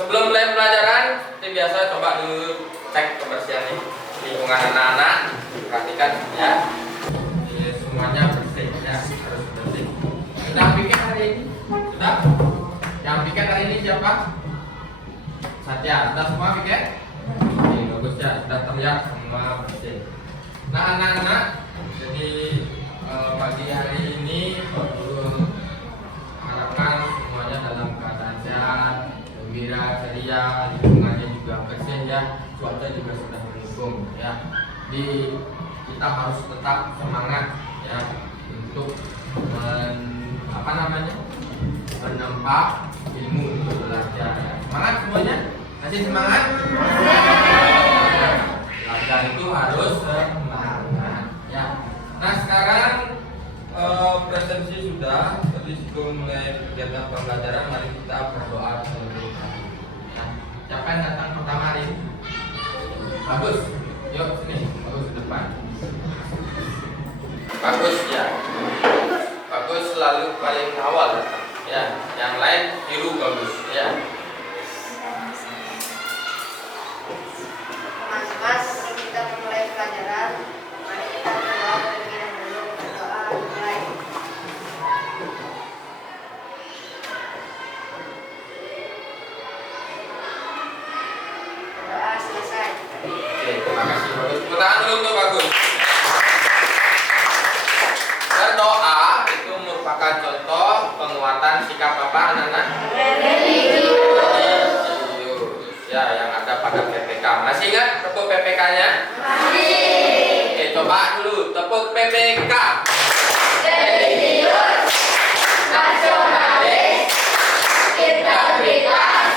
sebelum mulai pelajaran, seperti biasa coba dulu cek kebersihan nih lingkungan anak-anak. Perhatikan ya, semuanya bersih ya, harus bersih. Sudah pikir hari ini? Sudah? Yang pikir hari ini siapa? Satya. Sudah semua pikir? Oke, bagus ya, sudah terlihat semua bersih. Nah anak-anak, jadi pagi hari ini harapkan semuanya dalam keadaan sehat, gembira, ceria, lingkungannya juga bersih ya, cuaca juga sudah mendukung ya. Jadi kita harus tetap semangat ya untuk menempa ilmu untuk belajar ya. Semangat semuanya, masih semangat? Belajar itu harus semangat ya. Nah sekarang presensi sudah, jadi sebelum mulai kegiatan pembelajaran mari kita berdoa terlebih dahulu ya. Siapa yang datang pertama hari ini? Bagus, yuk sini, bagus ke depan. Bagus ya, bagus selalu paling awal datang ya, yang lain biru bagus ya. Mas, kita mulai pelajaran. Mari kita berdoa terlebih dahulu. Berdoa mulai. Berdoa selesai. Oke, terima kasih bagus. Tepuk tangan dulu untuk bagus. Berdoa itu merupakan contoh penguatan sikap apa anak-anak? Religius ya, yang ada pada PPK. Masih ingat tepuk PPK-nya? Masih. Oke, coba dulu tepuk PPK. Religius, nasionalis, integritas,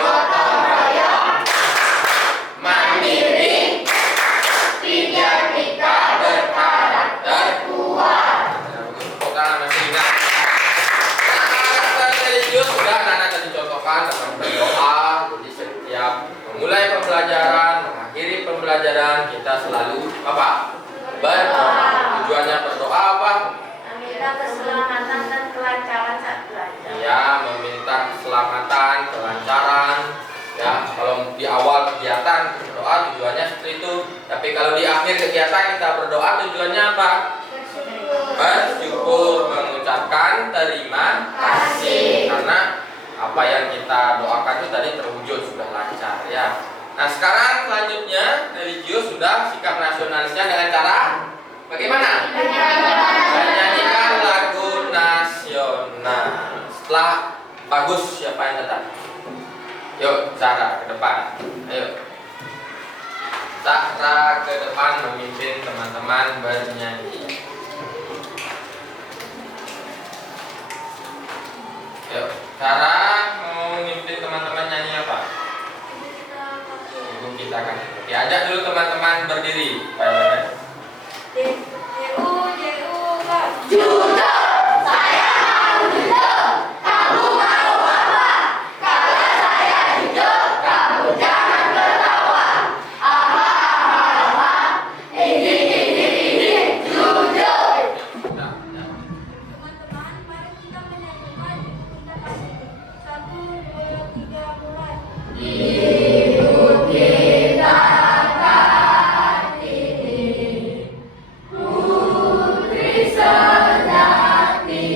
gotong royong, mandiri, dinamika berkarakter kuat. Tepuk tangan masih ingat. Karakter religius sudah anak-anak tadi contohkan dalam berdoa. Jadi setiap memulai pembelajaran, mengakhiri pembelajaran kita selalu apa? Berdoa. Tujuannya berdoa apa? Meminta keselamatan dan kelancaran saat belajar. Ya, meminta keselamatan, kelancaran. Ya, kalau di awal kegiatan berdoa tujuannya seperti itu. Tapi kalau di akhir kegiatan kita berdoa tujuannya apa? Bersyukur, mengucapkan terima kasih karena apa yang kita doakan itu tadi terwujud, sudah lancar ya. Nah sekarang selanjutnya religius sudah, sikap nasionalisnya dengan cara bagaimana? Menyanyikan lagu nasional. Setelah bagus siapa yang datang? Yuk Zara ke depan. Ayo Zara ke depan memimpin teman-teman bernyanyi. Yuk, Zara mau memimpin teman-teman nyanyi apa? Ibu kita kan. Oke, ajak dulu teman-teman berdiri. Judo, saya mau judo. Kamu mau apa? Kalau saya judo, kamu jangan ketawa. Ini judo. Teman-teman, mari kita menyanyikan kita kasih 1, 2, 3 mulai. Ibu kita Kartini, putri sejati,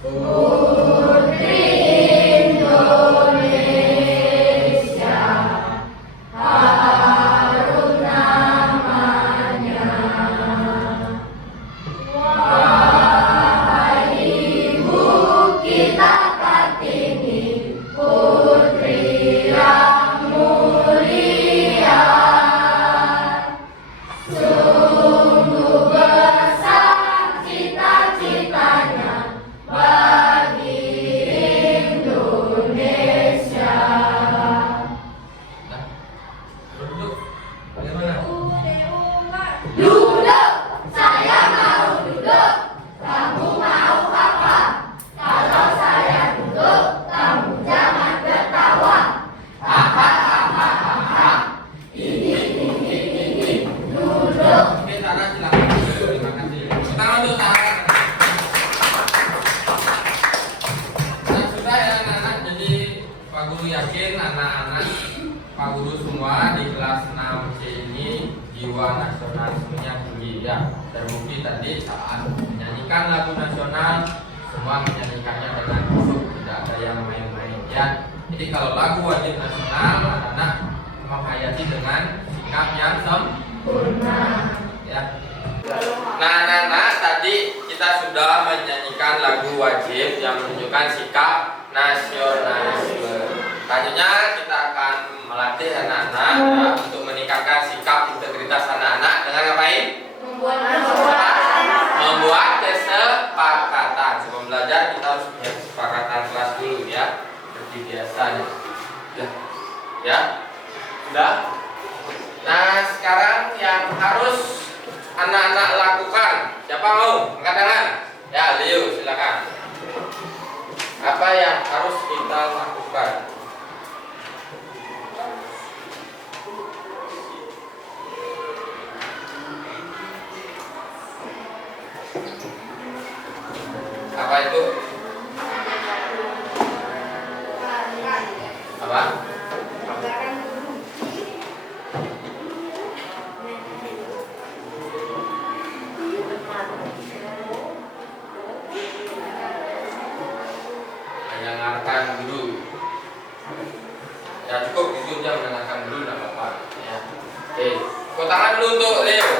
putri Indonesia, harum namanya. Wahai ibu kita Kartini, putri Pak Guru yakin anak-anak Pak Guru semua di kelas 6C ini jiwa nasionalismenya tinggi ya. Terbukti tadi saat menyanyikan lagu nasional semua menyanyikannya dengan khusyuk, tidak ada yang main-main ya. Jadi kalau lagu wajib nasional anak-anak menghayati dengan sikap yang sempurna ya. Nah anak-anak tadi kita sudah menyanyikan lagu wajib yang menunjukkan sikap nasionalisme. Selanjutnya kita akan melatih anak-anak ya, untuk meningkatkan sikap integritas anak-anak dengan ngapain? Membuat kesepakatan. Sebelum belajar kita harus punya kesepakatan kelas dulu ya, seperti biasa ya. Sudah? Nah sekarang yang harus anak-anak lakukan, siapa mau angkat tangan? Ya Leo silakan. Apa yang harus kita lakukan? Apa itu? Apa? Mendengarkan guru. Ya cukup itu aja mendengarkan guru tidak apa-apa ya. Oke, tepuk tangan dulu untuk Leo.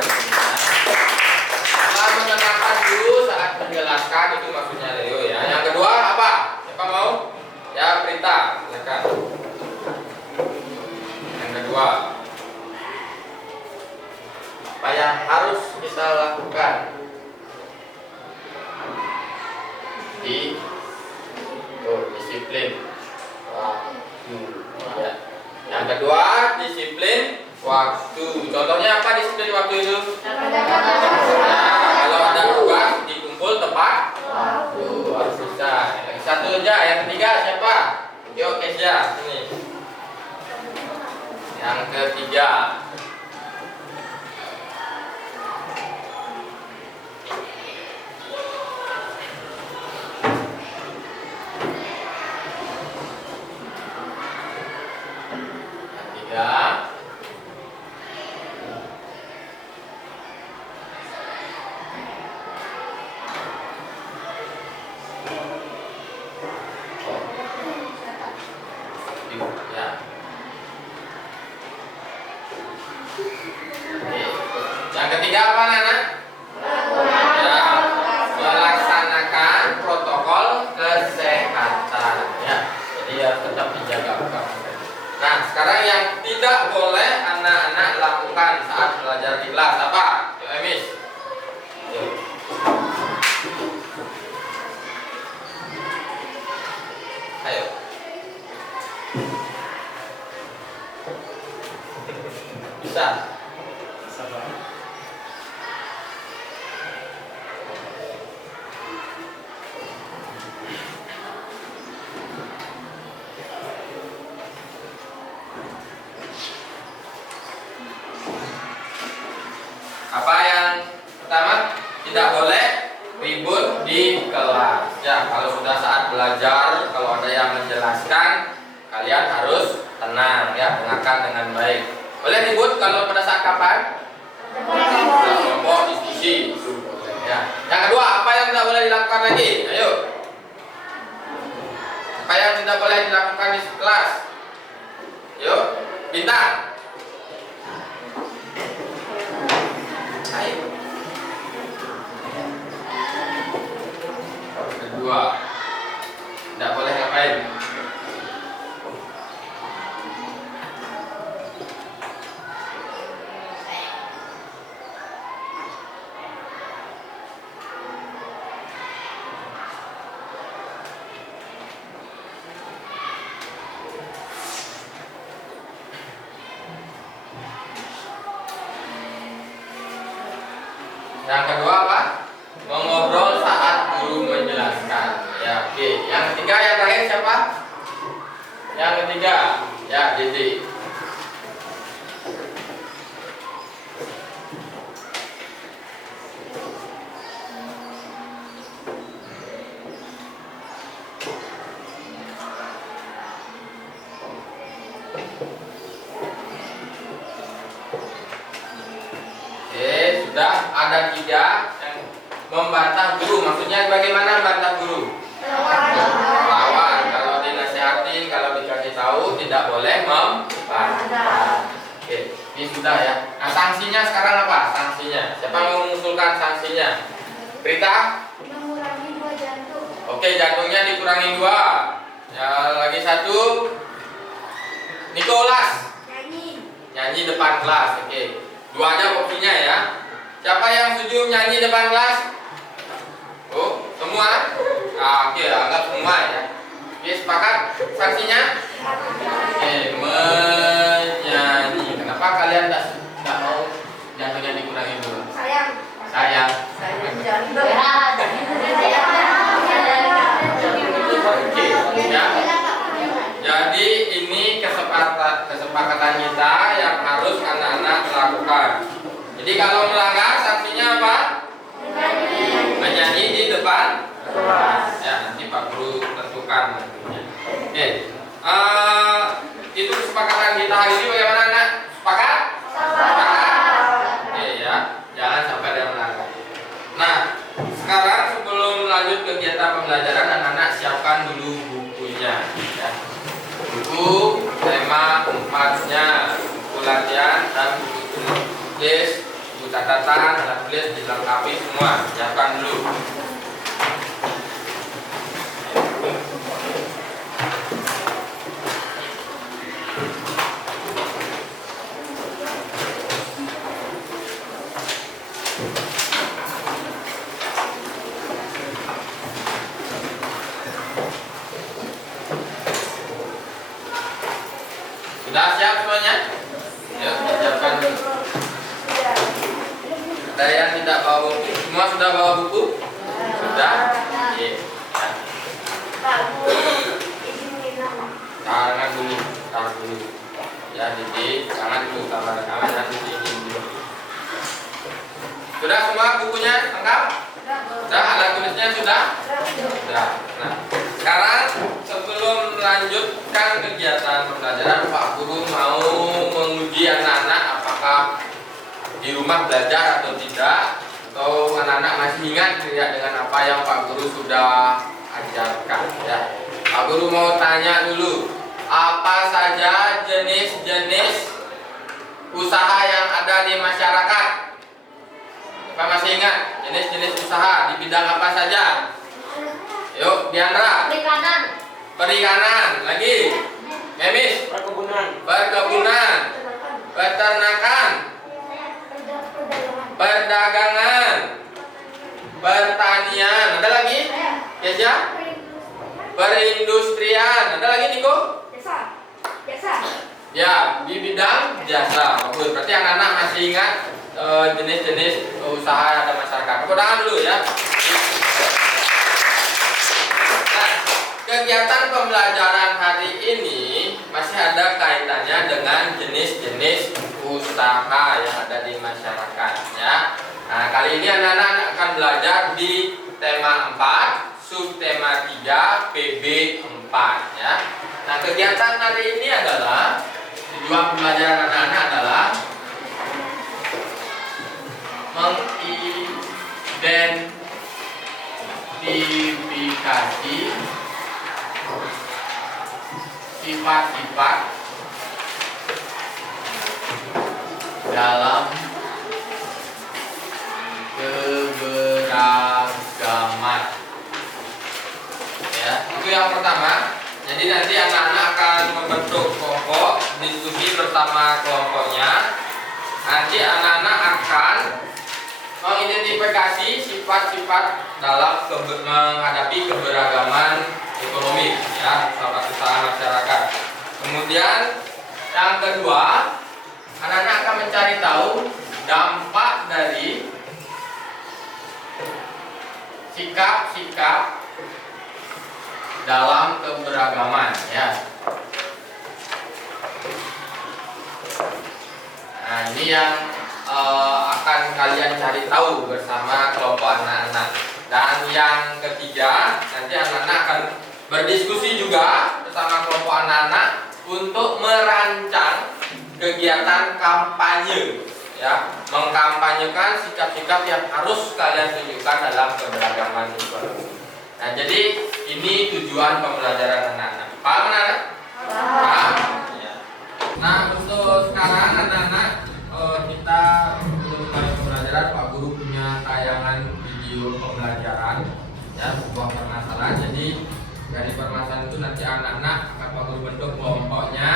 Setelah mendengarkan guru saat menjelaskan itu maksudnya Leo ya. Yang kedua apa? Siapa mau? Ya Prita, silakan. Yang kedua, apa yang harus kita lakukan di disiplin waktu ya. Yang kedua disiplin waktu. Contohnya apa disiplin waktu itu? Nah, kalau ada tugas dikumpul tepat waktu harus bisa. Yang satu aja. Yang ketiga siapa? Yuk Kezia sini. Yang ketiga. Ya. Ya. Yang ketiga apa anak? Ya, melaksanakan protokol kesehatan ya. Jadi harus tetap dijaga. Nah, sekarang yang tidak boleh anak-anak lakukan saat belajar di kelas apa? Yuk, Emis. Yuk. Ayo. Bisa. Apa yang pertama? Tidak boleh ribut di kelas. Ya, kalau sudah saat belajar, kalau ada yang menjelaskan, kalian harus tenang ya, dengarkan dengan baik. Boleh ribut kalau pada saat kapan? Kelompok diskusi. Ya. Yang kedua, apa yang tidak boleh dilakukan lagi? Ayo. Apa yang tidak boleh dilakukan di kelas? Yuk, Bintang. Ayo. Kedua, tidak boleh ngapain? Yang kedua apa? Mengobrol saat guru menjelaskan. Ya, oke. Yang ketiga, yang terakhir siapa? Yang ketiga, ya Didi. Oke, sudah ada 3 yang membantah guru. Maksudnya bagaimana membantah guru? Lawan. Kalau dinasihatin, kalau dikasih tahu tidak boleh membantah. Oke, ini sudah ya. Nah, sanksinya sekarang apa? Sanksinya. Siapa yang mengusulkan sanksinya? Rita? Mengurangi 2 jantung. Oke, jantungnya dikurangi 2. Ya, lagi 1. Nicholas. Nyanyi depan kelas. Oke. 2 aja opsinya ya. Siapa yang setuju nyanyi depan kelas? Oh, semua? Oke, anggap semua ya. Oke, sepakat sanksinya? Oke, menyanyi. Kenapa kalian tidak mau jantungnya dikurangi dulu? Sayang. Oke, ya. Jadi ini kesepakatan kita yang harus anak-anak lakukan. Jadi kalau melanggar sanksinya apa? Menyanyi di depan kelas. Ya, nanti Pak Guru tentukan nantinya. Oke. Itu kesepakatan kita hari ini bagaimana, Nak? Sepakat? Oke ya, jangan sampai ada yang melanggar. Nah, sekarang sebelum lanjut kegiatan pembelajaran, anak-anak siapkan dulu bukunya ya. Buku tema 4-nya, buku latihan dan buku tulis, buku catatan, alat tulis dilengkapi semua. Siapkan dulu. Sudah siap semuanya? Ya, siapkan dulu. Ada yang tidak bawa buku? Semua sudah bawa buku? Sudah? Oke. Tangan dulu, taruh dulu. Ya, Didi, tangan dulu, tangan nanti diingin dulu. Sudah semua bukunya lengkap? Sudah, alat tulisnya sudah? Sudah. Nah, sekarang sebelum melanjutkan kegiatan pembelajaran, Pak Guru mau menguji anak-anak apakah di rumah belajar atau tidak, atau anak-anak masih ingat tidak dengan apa yang Pak Guru sudah ajarkan ya. Pak Guru mau tanya dulu, apa saja jenis-jenis usaha yang ada di masyarakat? Apa masih ingat jenis-jenis usaha di bidang apa saja? Yuk, Diandra. Perikanan, lagi. Memis. Perkebunan. Peternakan. Perdagangan. Pertanian. Ada lagi? Ya. Perindustrian. Ada lagi, Niko? Jasa. Ya, di bidang jasa. Bagus. Berarti anak-anak masih ingat jenis-jenis usaha yang ada masyarakat. Tepuk tangan dulu ya. Nah, kegiatan pembelajaran hari ini masih ada kaitannya dengan jenis-jenis usaha yang ada di masyarakat ya. Nah, kali ini anak-anak akan belajar di tema 4, subtema 3, PB 4 ya. Nah, kegiatan hari ini adalah tujuan pembelajaran anak-anak adalah mengidentifikasi sifat-sifat dalam keberagaman ya, itu yang pertama. Jadi nanti anak-anak akan membentuk kelompok, diskusi bersama kelompoknya. Nanti anak-anak akan mengidentifikasi sifat-sifat dalam menghadapi keberagaman ekonomi ya, usaha masyarakat. Kemudian yang kedua, anak-anak akan mencari tahu dampak dari sikap-sikap dalam keberagaman ya. Nah, ini yang akan kalian cari tahu bersama kelompok anak-anak. Dan yang ketiga, nanti anak-anak akan berdiskusi juga bersama kelompok anak-anak untuk merancang kegiatan kampanye, ya, mengkampanyekan sikap-sikap yang harus kalian tunjukkan dalam keberagaman siswa. Nah, jadi ini tujuan pembelajaran anak-anak. Paham anak-anak? Paham? Ya. Nah, untuk sekarang anak-anak kita mulai pembelajaran. Pak Guru punya tayangan video pembelajaran, ya, sebuah permasalahan. Jadi dari permasalahan itu nanti anak-anak akan Pak Guru bentuk kelompoknya,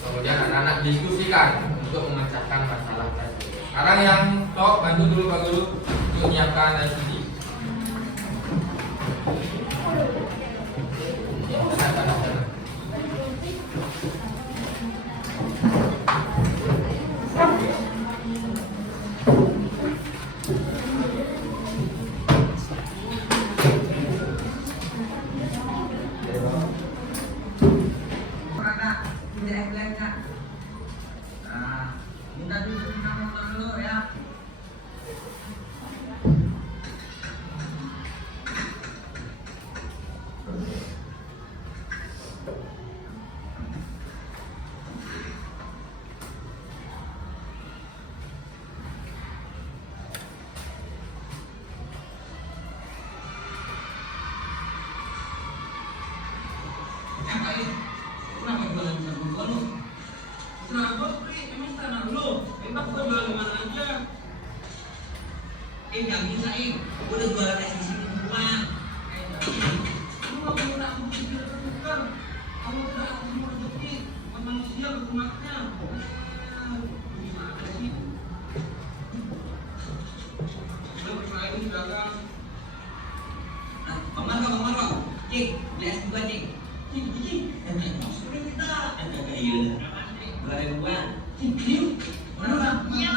kemudian anak-anak diskusikan untuk memecahkan masalah tersebut. Sekarang yang top, bantu dulu Pak Guru untuk menyiapkan ICT. Minta dulu nama dulu ya. Ngapain? Kenapa jualan sama lu? Kenapa, Pri? Emang tanah lu? Emang gua jual di mana aja? Nggak bisa, gua udah jualan di sini semua. Lu nggak boleh nak bukti di tukar. Kamu udah semua rezeki. Buat manusia bermakna. Gimana sih? Udah percaya ini dagang. Nah, Bang Marco. Cik, beli es buah, Cik. Cik. Sudah kita. Iya. 2.000-an. Cik. Mana, Bang? Iya.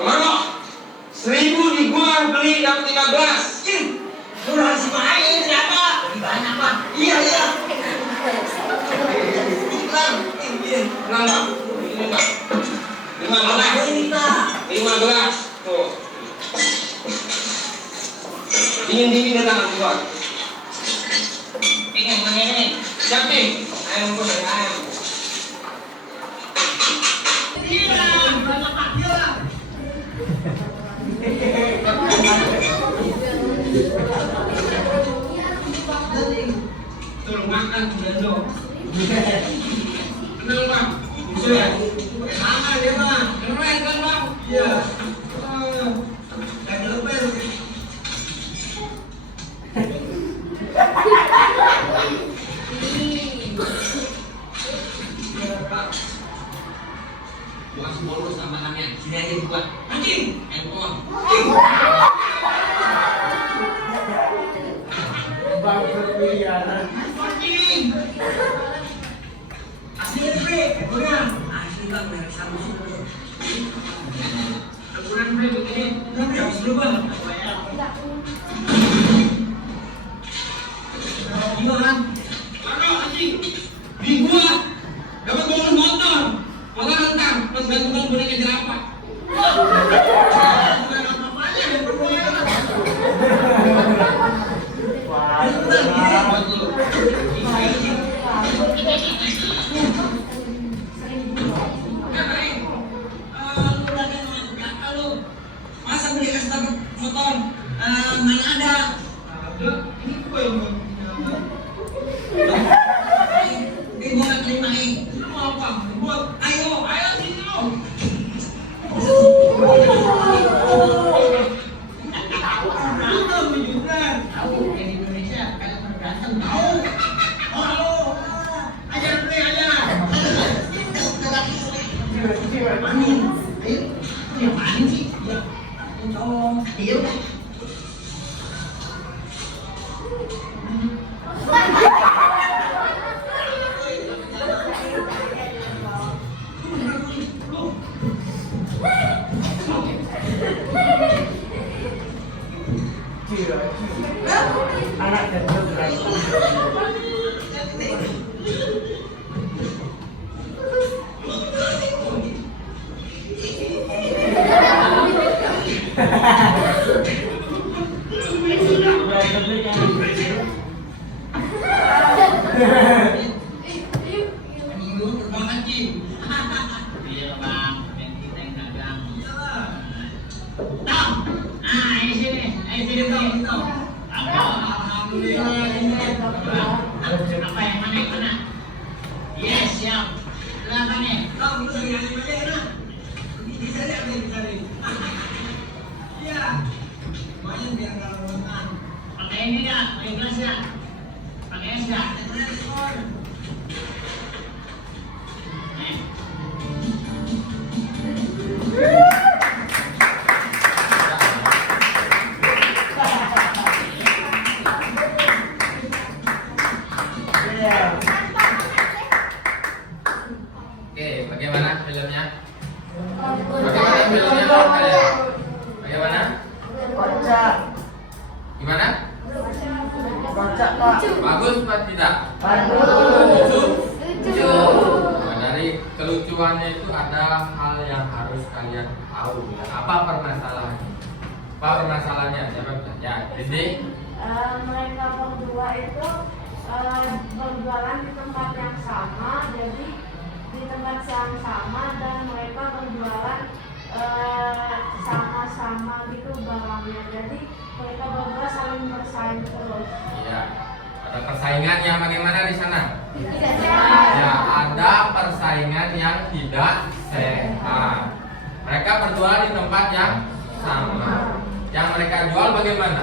Kemana? 1.000 di gua beli yang 15. Lu harus main siapa? Lebih banyak, Bang. Iya. Kenapa? 15. Tuh. Dingin datang keluar. Ini. Siapa? Ayam gua dari ayam. Iya, banyak aja. Tolong makan dulu. Kenal Bang? Bisa. Sama dia Bang. Keren kan Bang? Iya. Lagi leper. Buat bolos sama anaknya. Sini aja buat. Anjing. Handphone. Bang berpilihan. Anjing. Asli Bre, kurang. Asli Bang dari Samsung. Kurang Bre begini. Enggak harus dulu Bang. Gimana? Mana anjing? Di gua dapat bonus motor. Malah rentang, pas gantungan boneka jerapah. Bukan apa-apanya, yang berdua. Masa beli kasih dapat motor? Mana ada? Ada. Ini gue yang Aduh, banget Cing. Iya bang, yang kita yang dagang. Tom, ini sini, Tom. Alhamdulillah ini. Apa yang mana? Yes, siap. Silakan nih. Tom, lu lagi ngasih aja ya? Bisa lihat. Iya. Lumayan biar nggak rebutan. Pakai ini nggak? Pakai gelas ya? Pakai es nggak? Oke, bagaimana filmnya? Bagaimana filmnya menurut kalian? Bagaimana? Kocak. Gimana? Kocak, Pak. Bagus apa tidak? Bagus. Lucu. Nah, dari kelucuannya itu ada hal yang harus kalian tahu ya. Apa permasalahannya? Apa permasalahannya? Siapa bisa? Ya, jadi Mereka berdua itu berjualan di tempat yang sama, jadi di tempat yang sama dan mereka berjualan sama-sama gitu barangnya, jadi mereka berdua saling bersaing terus. ya, ada persaingan yang bagaimana di sana? Tidak Ya, ada persaingan yang tidak sehat. Mereka berjualan di tempat yang sama. Yang mereka jual bagaimana?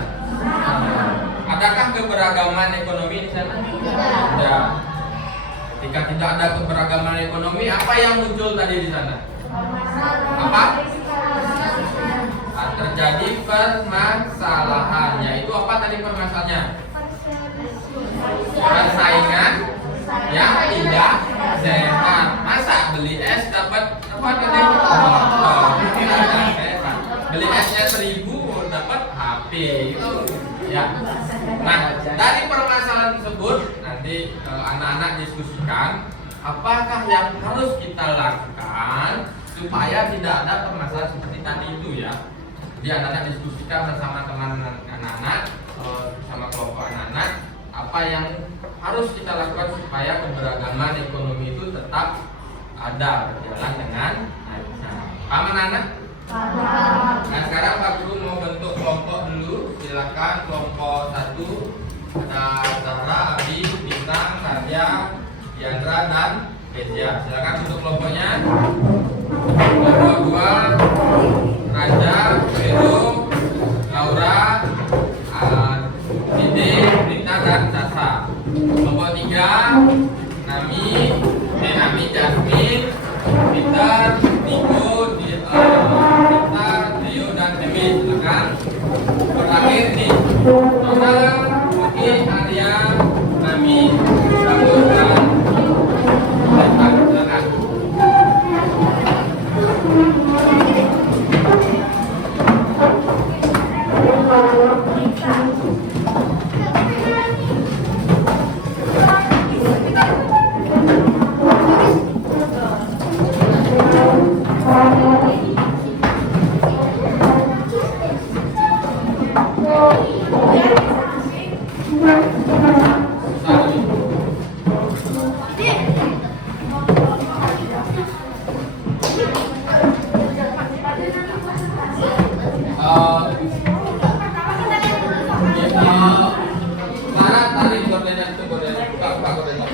Adakah keberagaman ekonomi di sana? Tidak. Ketika tidak ada keberagaman ekonomi, apa yang muncul tadi di sana? Apa? Terjadi permasalahan. Yaitu apa tadi permasalahannya? Persaingan yang tidak sehat. Masa beli es dapat apa tadi? Beli esnya 1.000 dapat HP itu ya. Nah, dari permasalahan tersebut nanti anak-anak diskusikan apakah yang harus kita lakukan supaya tidak ada permasalahan seperti tadi itu ya. Jadi anak-anak diskusikan bersama teman anak-anak, sama kelompok anak-anak, apa yang harus kita lakukan supaya keberagaman ekonomi itu tetap ada, berjalan dengan lancar. Paham anak-anak? Nah, sekarang Pak Guru mau bentuk kelompok dulu. Silakan kelompok 1 ada Zahra, Abi, Bintang, Karya, Diandra dan Kezia. Silakan bentuk kelompoknya. Kelompok 2 Raja, Vero, Laura, Dede, Rita dan Sasa. Kelompok 3 Nami, Jasmine, Peter, Niko, Rita, Rio dan Demis. Silakan. Terakhir nih Nona, Oki, Arya, Nami, Bagus dan Rita. Silakan. Lara tarik gordennya itu gordennya. Buka gordennya.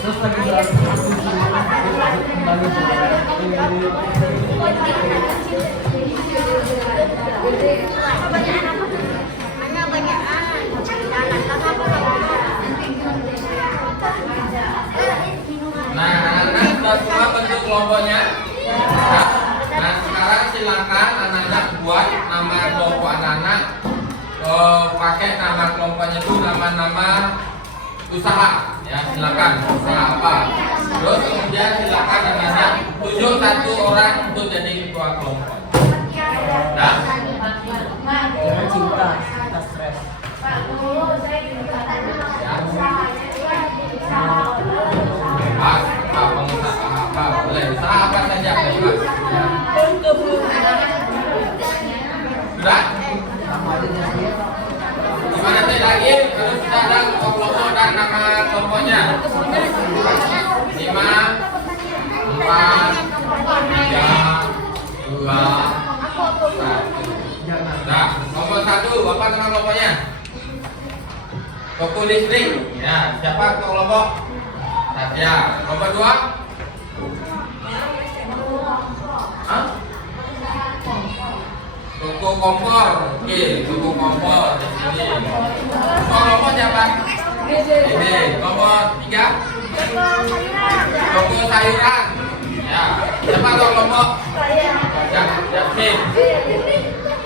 Terus lagi jualan Nah, anak-anak sudah semua bentuk kelompoknya. Nah, sekarang silakan anak-anak buat nama kelompok anak-anak. Pakai nama kelompoknya itu nama-nama usaha. Ya, silakan usaha apa. Terus kemudian silakan anak-anak tunjuk 1 orang untuk jadi ketua kelompok. Nah, jangan cinta stres. Pak Guru, saya juga tanya usaha kelompoknya. 5, 4, 3, 2, 1. Nah, kelompok 1, Bapak nama kelompoknya? Toko listrik. Ya, siapa kelompok? Satya. Kelompok 2? Hah? Toko kompor. Oke, toko kompor di sini. Kelompok siapa? Ini. Kelompok 3? Toko sayuran. Ya, siapa kelompok? Yasmin.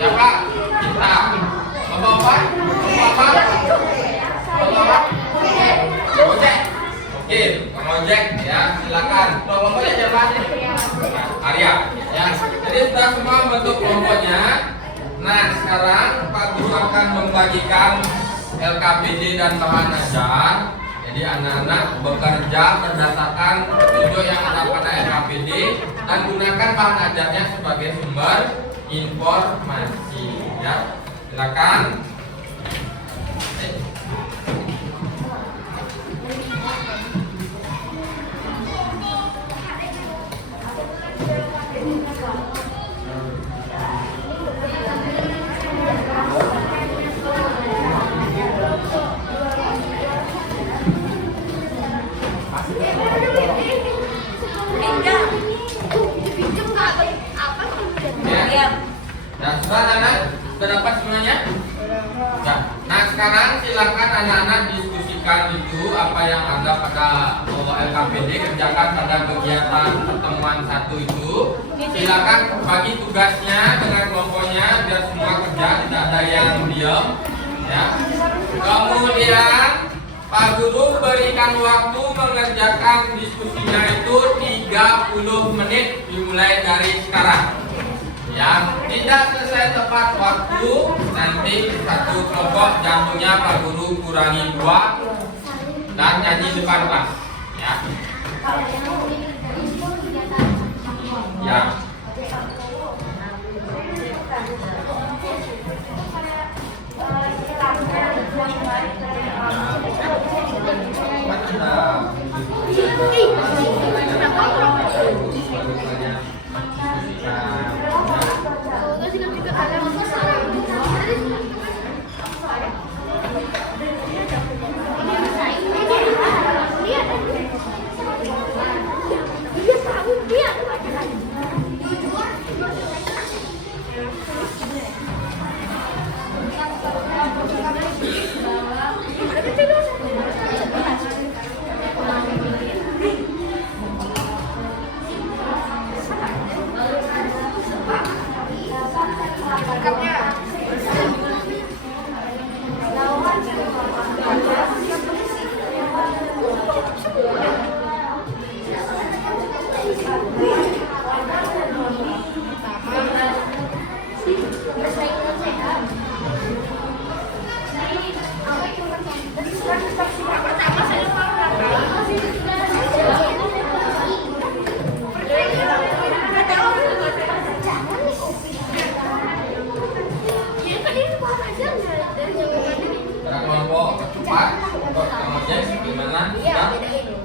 Siapa? Kita. Kelompok apa? Kelompok apa? Kelompok apa? Ojek. Oke, ojek ya, silakan. Kelompoknya siapa? Arya. Ya, jadi sudah semua bentuk kelompoknya. Nah, sekarang Pak Guru akan membagikan LKPD dan bahan ajar. Jadi anak-anak bekerja berdasarkan petunjuk yang ada pada LKPD dan gunakan bahan ajarnya sebagai sumber informasi. Ya, silakan. Nah, sudah anak-anak sudah dapat semuanya? Nah, sekarang silakan anak-anak diskusikan itu apa yang ada pada LKPD, kerjakan pada kegiatan pertemuan 1 itu. Silakan bagi tugasnya dengan kelompoknya biar semua kerja, tidak ada yang diam. Ya. Kemudian Pak Guru berikan waktu mengerjakan diskusinya itu 30 menit dimulai dari sekarang. Yang tidak selesai tepat waktu, nanti satu kelompok jantungnya Pak Guru kurangi 2 dan nyanyi depan kelas. Ya. Ya.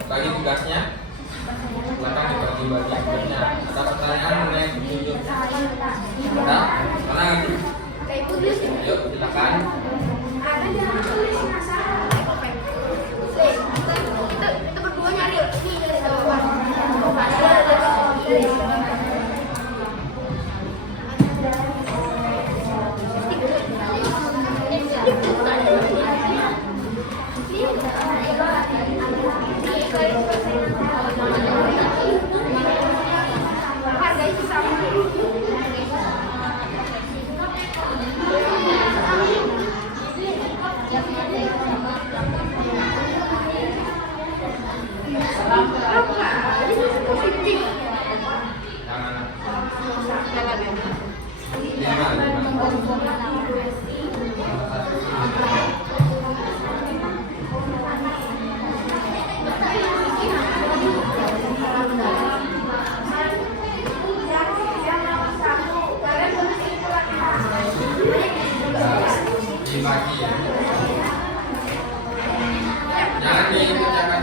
Bagi tugasnya, silakan dibagi tugasnya. Ada pertanyaan mengenai petunjuk? Ada? Mana nanti? Yuk, silakan. Kita berdua nyari ini dari bawah. Dibagi. Jangan dikerjakan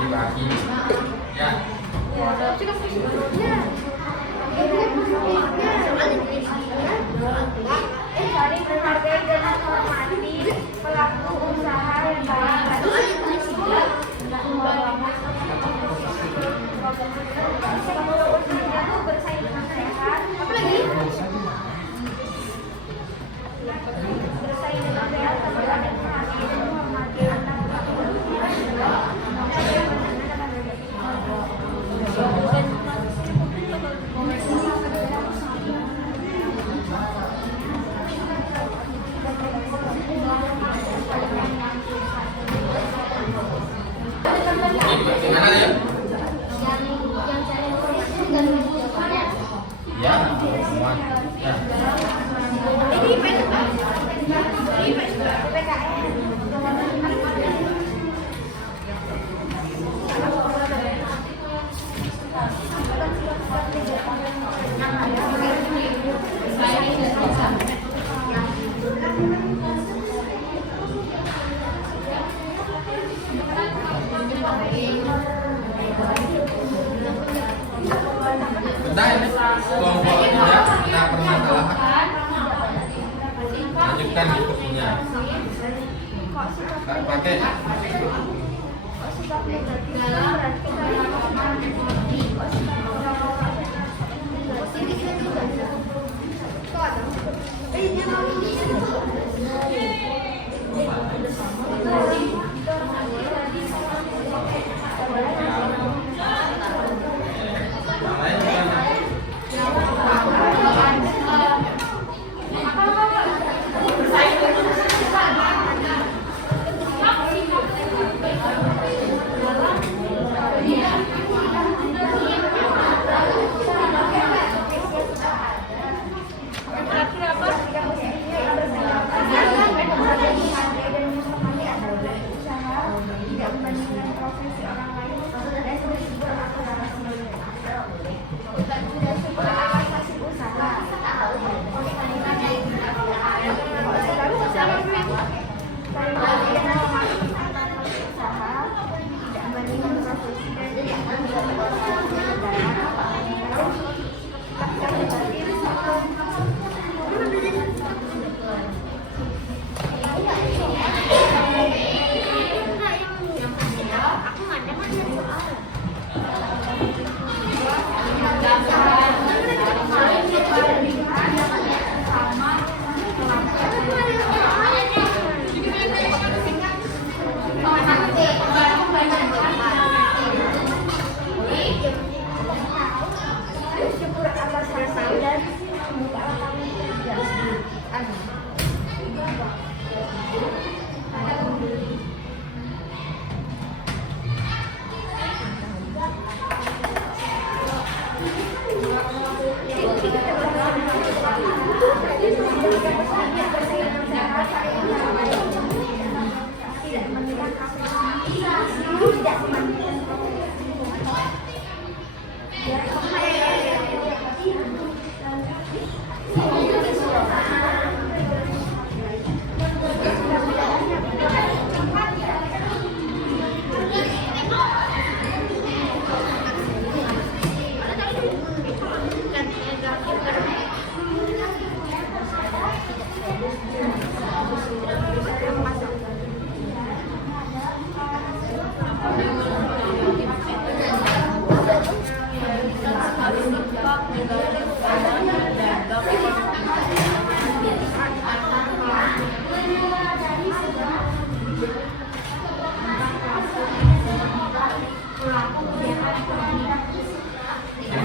dibagi. Ya. Saling menghargai dan menghormati pelaku usaha yang baik. Bersaing dengan sehat. Bersaing dengan sehat sama saling menghargai dan menghormati antar Gimana ya? Ya, semua. Ya. Bentar ini kelompok tidak ada permasalahan. Lanjutkan diskusinya. Nggak pakai.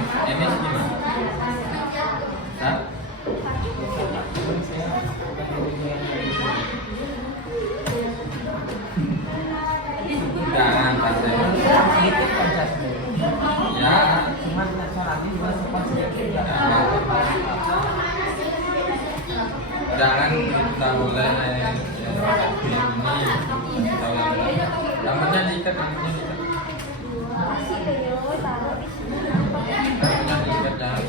Yang lain gimana? Jangan pasnya. Ya. Cuman caranya juga seperti Jangan kita mulai ini rambutnya diikat, rambutnya diikat. Rambutnya diikat, jangan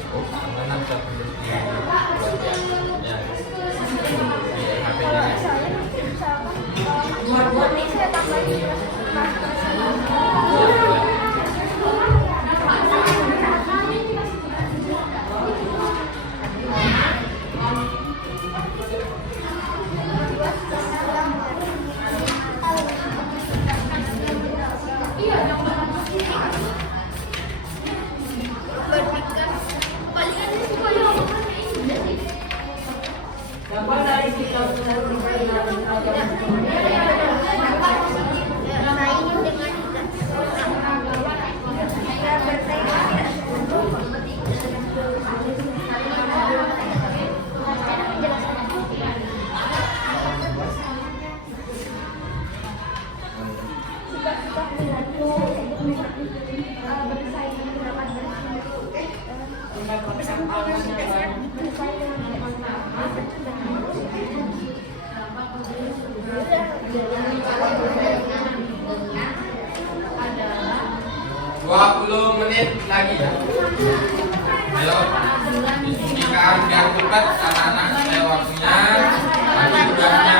cukup karena bisa berdiri ya HP-nya. Menit lagi ya. Ayo diskusikan biar cepat anak-anak. Saya waktunya, lagi tugasnya.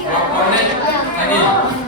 20 menit lagi.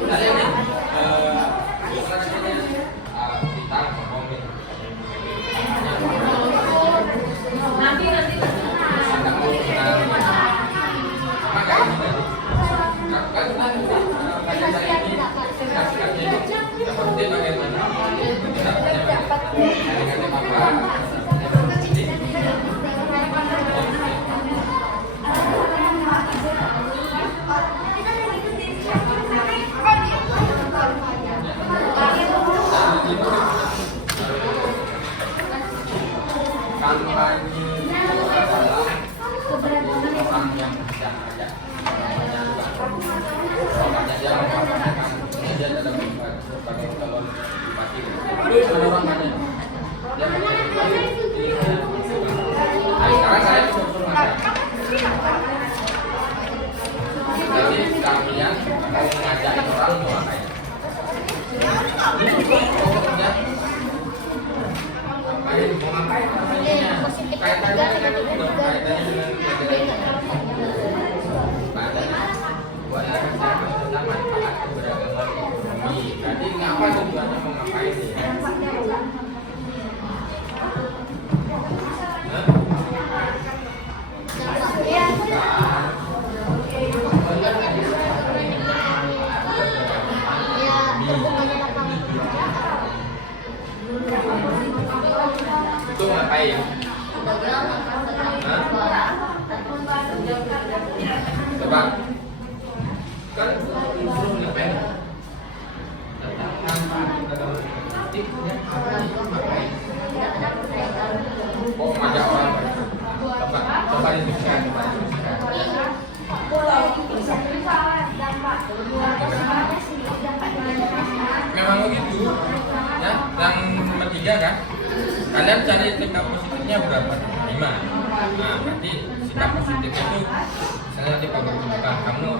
Saya nih, kita ngomongin. Nanti Anda mau kenal maka ini tadi lakukan pada saya ini kasihkannya seperti bagaimana kita punya dengan apa kampanye orang yang tidak ada banyak yang mengatakan dia dalam sebagai calon bupati ada orang banyak dia sekarang saya suruh jadi kalian mau mengajak orang mau ngapain ini pokoknya mau ngapain kaitannya dengan manfaat keberagaman ekonomi. Jadi ngapa tujuannya mau ngapain sih? Itu ngapain? Coba kan belum ngapain? Oh, ngajak orang. Coba diskusikan. Memang begitu, ya. Yang ketiga kan, kalian cari tingkat positifnya berapa? 5. Nah, nanti sikap positifnya itu misalnya nanti pembentukan kamu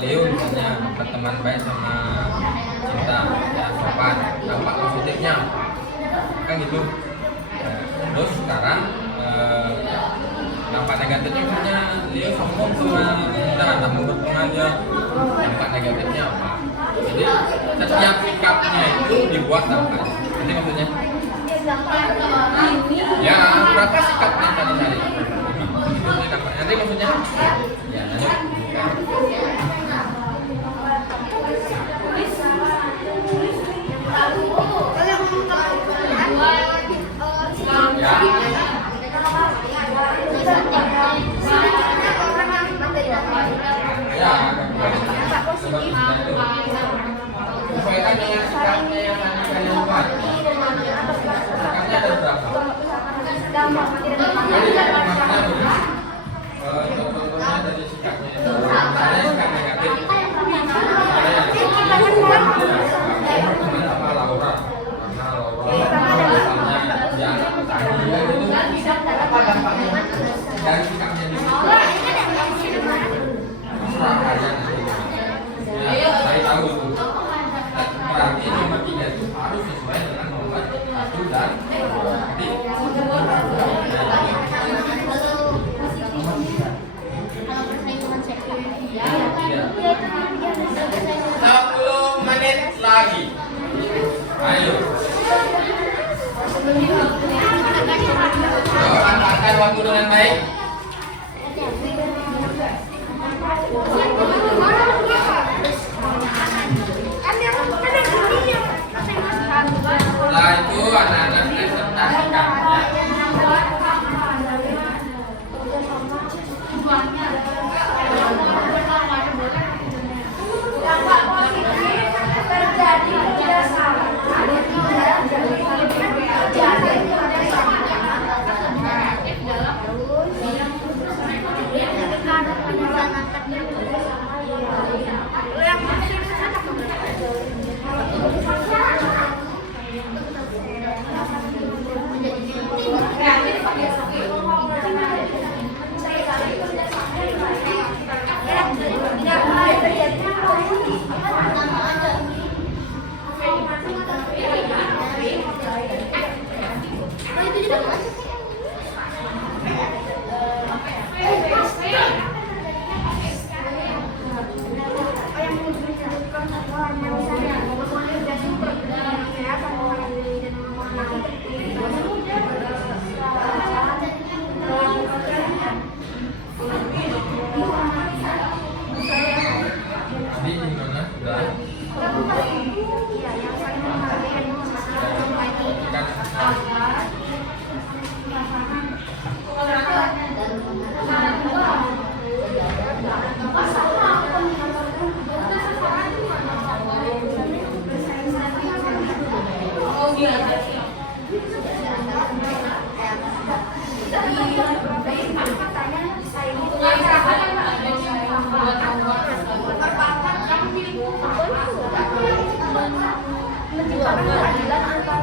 Leo misalnya berteman baik sama Cinta ya sopan, dampak positifnya kan gitu. Terus sekarang dampak negatifnya misalnya Leo sombong sama Cinta, tak mau berteman ya, dampak negatifnya apa? Jadi setiap sikapnya itu dibuat dampak. Ini maksudnya? Ya, berapa sikap yang tadi cari? Nanti maksudnya? Ya, lanjut. Ya, sesuaikan dengan sikapnya yang tadi kalian buat. Sikapnya ada berapa? Contohnya keadilan antar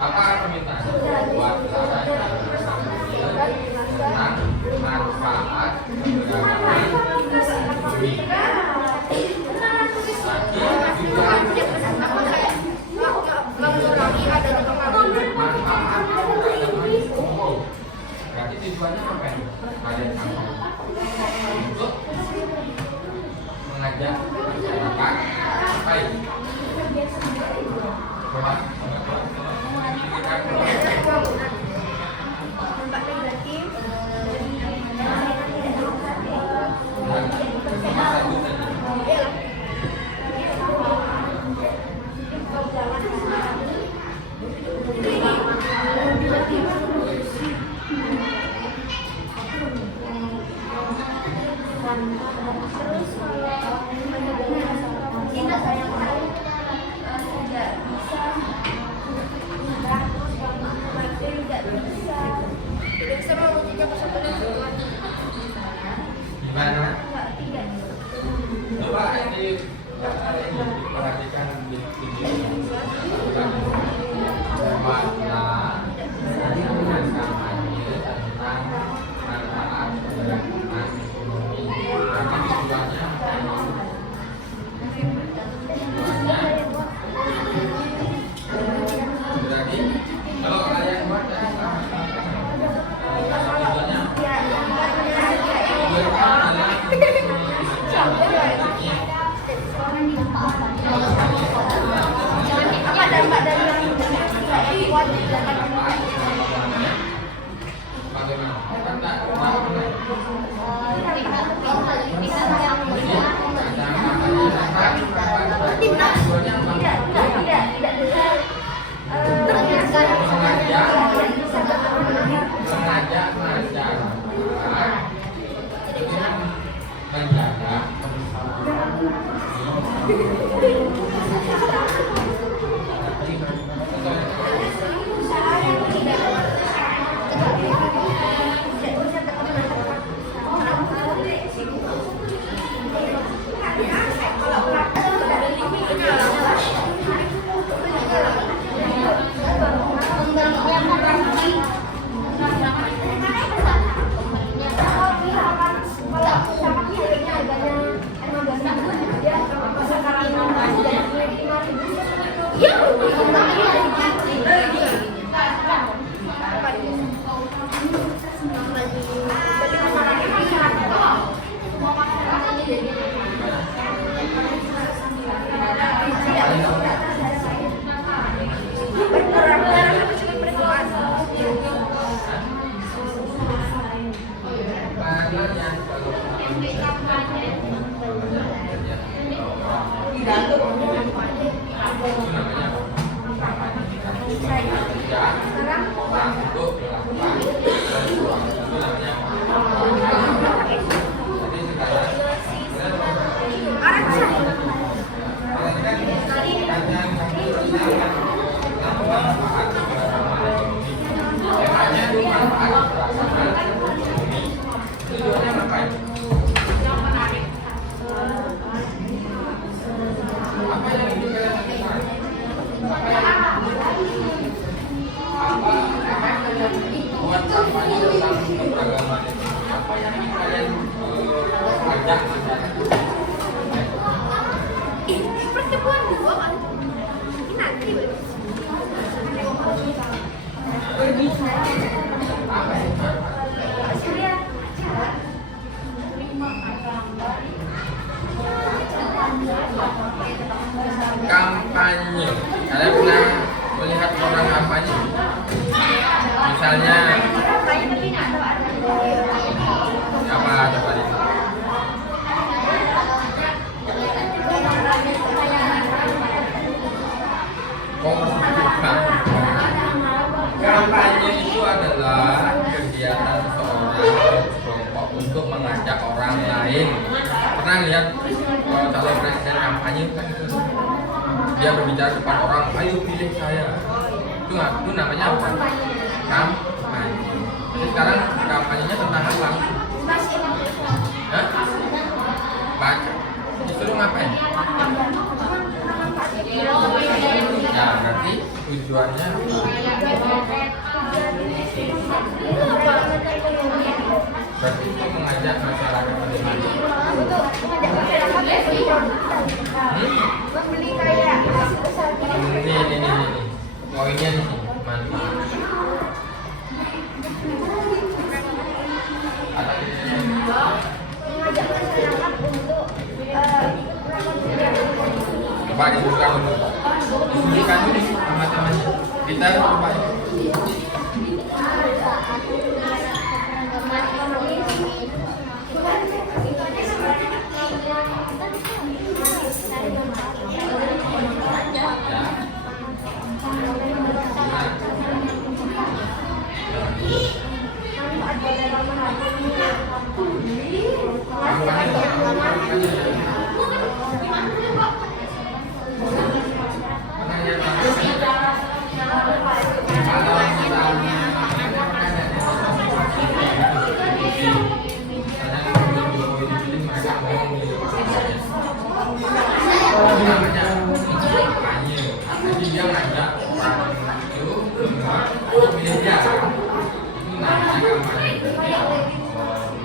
Apa permintaan buat tentang manfaat berarti tujuannya apa? Ada untuk mengajak masyarakat baik. terus kalau tidak saya mau tidak bisa tidak bisa mewujudkan persatuan Gimana? tidak Coba diperhatikan di video buatlah dengan kampanye tentang manfaat penerapan ekonomi. Karena tujuannya berarti kalau kalian buat apa dampak dari yang tidak kuat mengajak masyarakat menjaga Tadi Kampanye. Kalian pernah melihat orang kampanye? Misalnya apa coba di kampanye itu adalah kegiatan seseorang kelompok untuk mengajak orang lain. Pernah lihat calon presiden kampanye kan itu dia berbicara depan orang, ayo pilih saya. Itu namanya apa? Kampanye. Jadi sekarang kampanyenya tentang apa? Hah? Baca. Disuruh ngapain? Ya, berarti tujuannya apa? Berarti itu mengajak masyarakat bagaimana? Ini. Poinnya di sini, manfaat. Coba dibuka dulu. Dibuka dulu teman-temannya. Kita coba.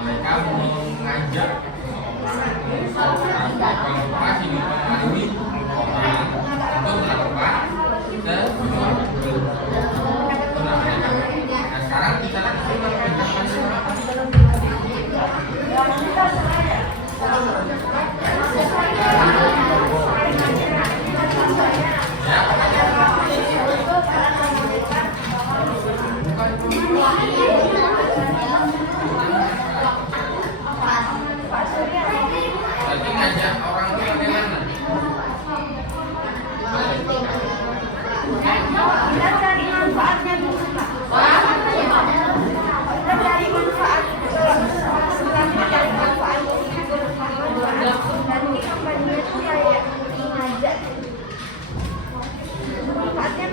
Mereka mengajak konsultasi melalui orang untuk melakukan nah sekarang kita lagi ngajak orang itu bagaimana? Kita cari manfaatnya dulu, Pak. Kita cari manfaat. Setelah kita cari manfaatnya, nanti kampanye itu kayak ngajak. Manfaatnya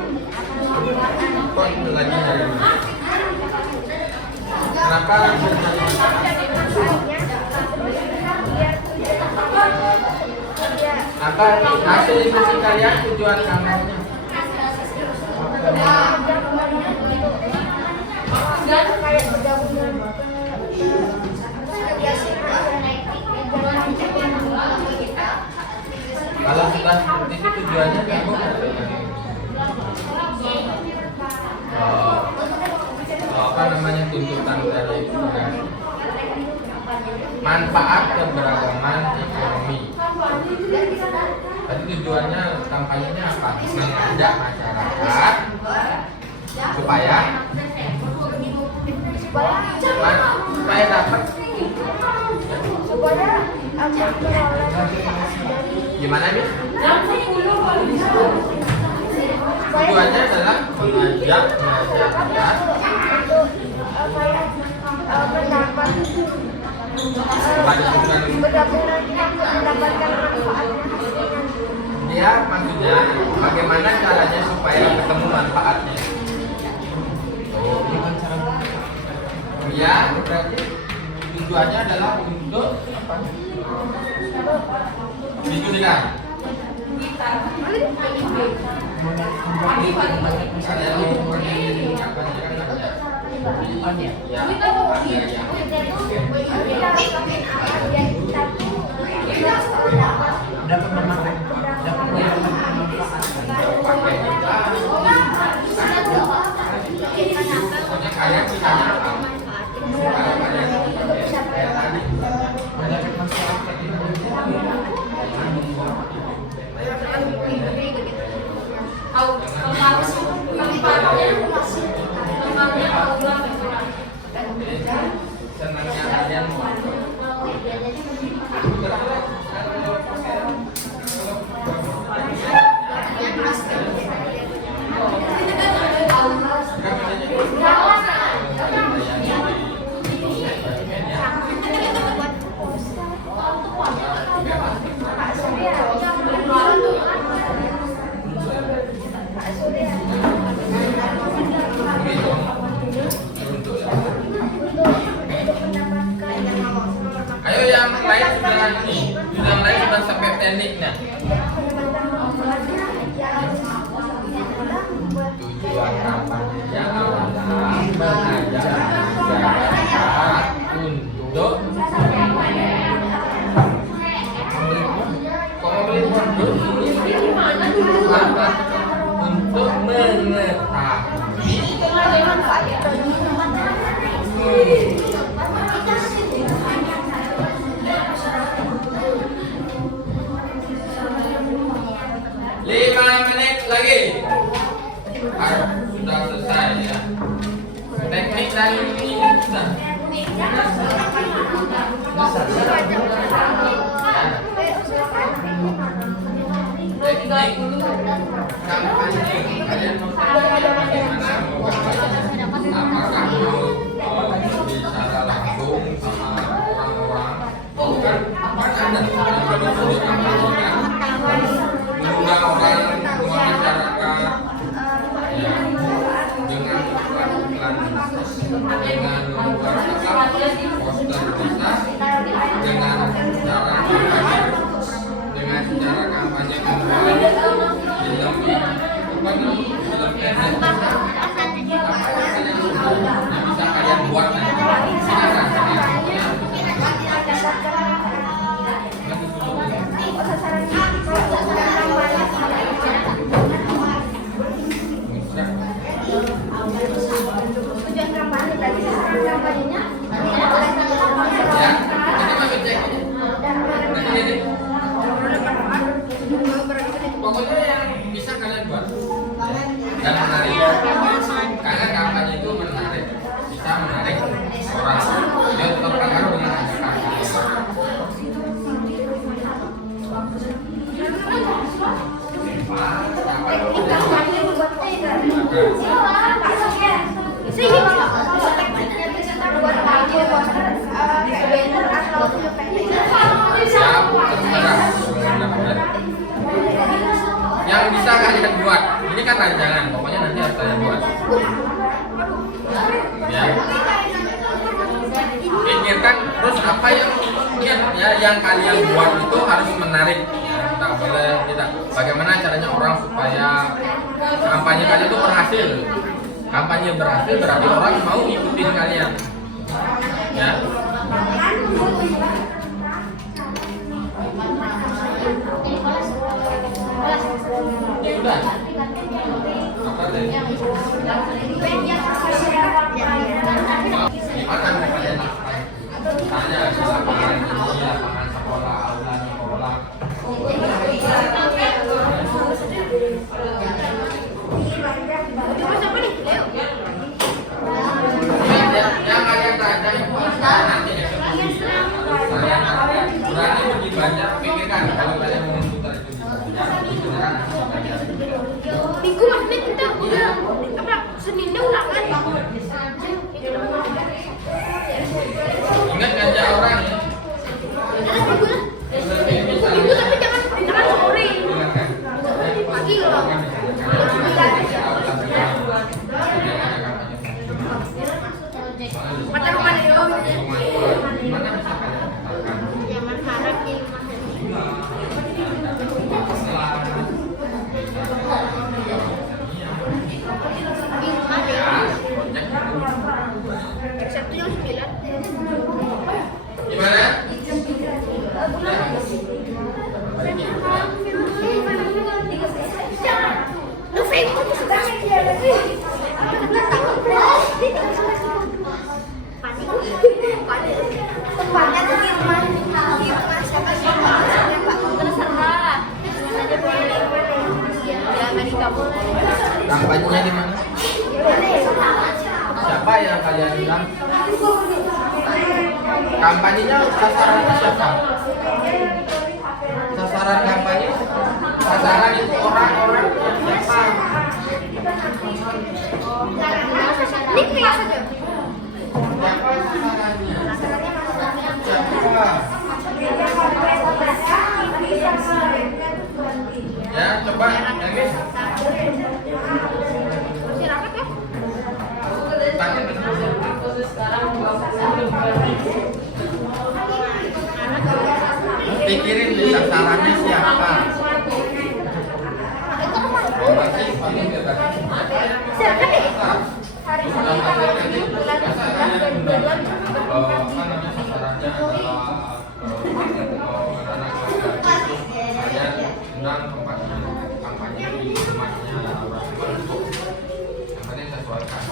Kok itu lagi dari mana? Kenapa langsung apa hasil diskusi kalian tujuan kampanye? kayak bergabung dengan Kalau sudah seperti itu tujuannya kamu apa namanya tuntutan dari manfaat keberagaman ekonomi. Tadi tujuannya kampanyenya apa? Mengajak masyarakat supaya dapat gimana nih? Tujuannya adalah mengajak masyarakat dia maksudnya bagaimana caranya supaya ketemu manfaatnya. Ya, berarti tujuannya adalah untuk apa? Diskusikan. Dapat bermanfaat. bidang lain sudah ini, bidang lain sudah sampai tekniknya. Tujuan kampanyenya adalah mengajak masyarakat untuk untuk mengetahui lima menit lagi. Sudah selesai ya. Teknik dan ini sudah. Teknik kampanye kalian mau bagaimana mau kampanye? Apakah mau bicara langsung sama orang-orang? Bukan, ada yang benar-benar kampanye kan? Mengundang orang semua masyarakat ya, dengan iklan-iklan dengan membuat poster bisa dengan cara kampanye membuat film pendek apa yang bisa kalian buat nanti silakan Tujuan kampanye tadi sasaran kampanyenya ya, kita masuk cek nanti pokoknya yang bisa kalian buat dan menarik karena kampanye itu menarik, bisa menarik orang dia terpengaruh dengan yang bisa kalian buat. Ini kan rancangan, pokoknya nanti harus kalian buat ya. Pikirkan terus apa yang kalian buat itu harus menarik ya. Tidak boleh tidak. Bagaimana caranya orang supaya kampanye kalian itu berhasil. Kampanye berhasil berarti orang mau ikutin kalian ya. Ini udah apa tadi? Gimana kalian tanya di lapangan ini, lapangan sekolah, aula sekolah. Yang kalian tanya itu nanti kalian berani lebih banyak pikirkan kalau kalian mau memutar itu beneran minggu maksudnya kita udah apa Seninnya ulangan ingat ngajak orang ya. minggu tapi jangan sore pagi loh pacar rumah itu Gimana bisa kalian katakan? zaman harap Sabtu jam 9. Gimana? November tempatnya tuh di rumah siapa sih Pak terserah aja boleh jangan di kampung Kampanyenya di mana? Siapa yang kalian bilang? Kampanyenya sasarannya siapa? Sasaran kampanye? Sasaran itu orang-orang siapa? ini kelas aja Siapa sasarannya? Siapa? Ya, coba Emis. masyarakat ya Tanya ke pikirin nih sasarannya siapa. Masih paling bebas. Hari ini tanggal 7 bulan 11 2022. Sasarannya adalah anak-anak kalian tentang kampanye di rumahnya orang tua yang penting sesuaikan.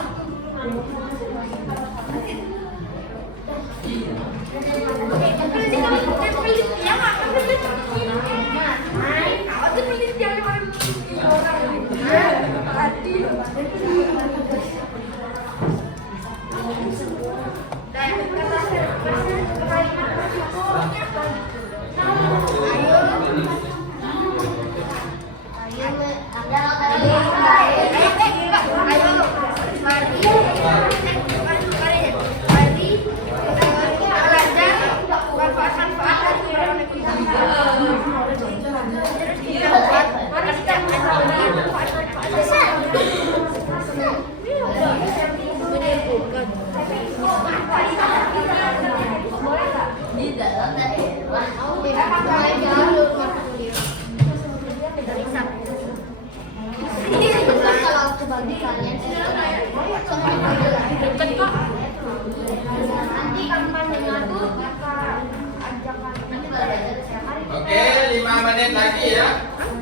Bagi kalian nanti kampanyenya tuh ajakan Oke, 5 menit lagi ya.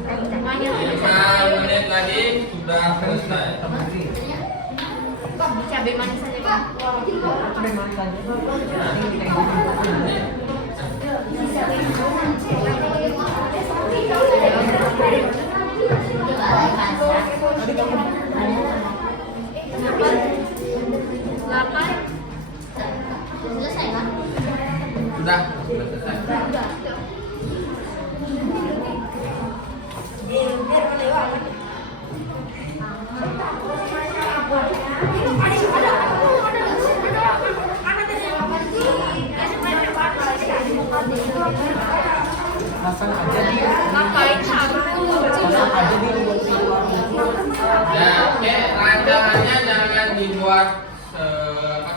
5 menit lagi sudah selesai. cabai manis aja Kak. Cabai manis aja. Selesai kan? Sudah selesai. Pasang aja di Ngapain sama? pasang aja di luar Ya, oke, rancangannya jangan dibuat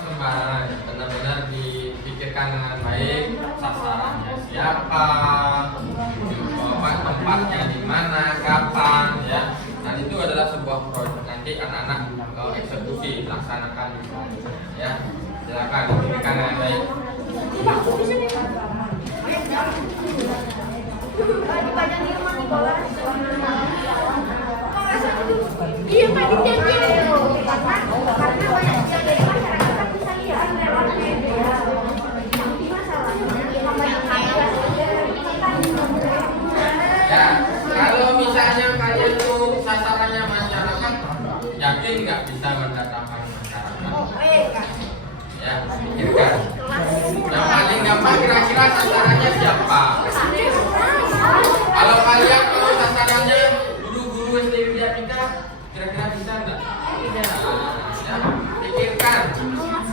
sembarangan, benar-benar dipikirkan dengan baik, sasarannya siapa, tempatnya di mana, kapan, ya. Dan itu adalah sebuah proyek nanti anak-anak eksekusi laksanakan, ya. Silakan dipikirkan dengan baik. Dipajang di rumah di bawah. Iya Pak, dijanjiin. Karena banyak dari masyarakat kan bisa lihat lewat media. Tapi masalahnya banyak kaya. Ya, kalau misalnya kalian tuh sasarannya masyarakat, yakin nggak bisa mendatangkan masyarakat? Ya, pikirkan. Yang paling gampang kira-kira sasarannya siapa? Kalau kalian kalau sasarannya guru-guru SD Widyadika, kira-kira bisa nggak? Ya, pikirkan.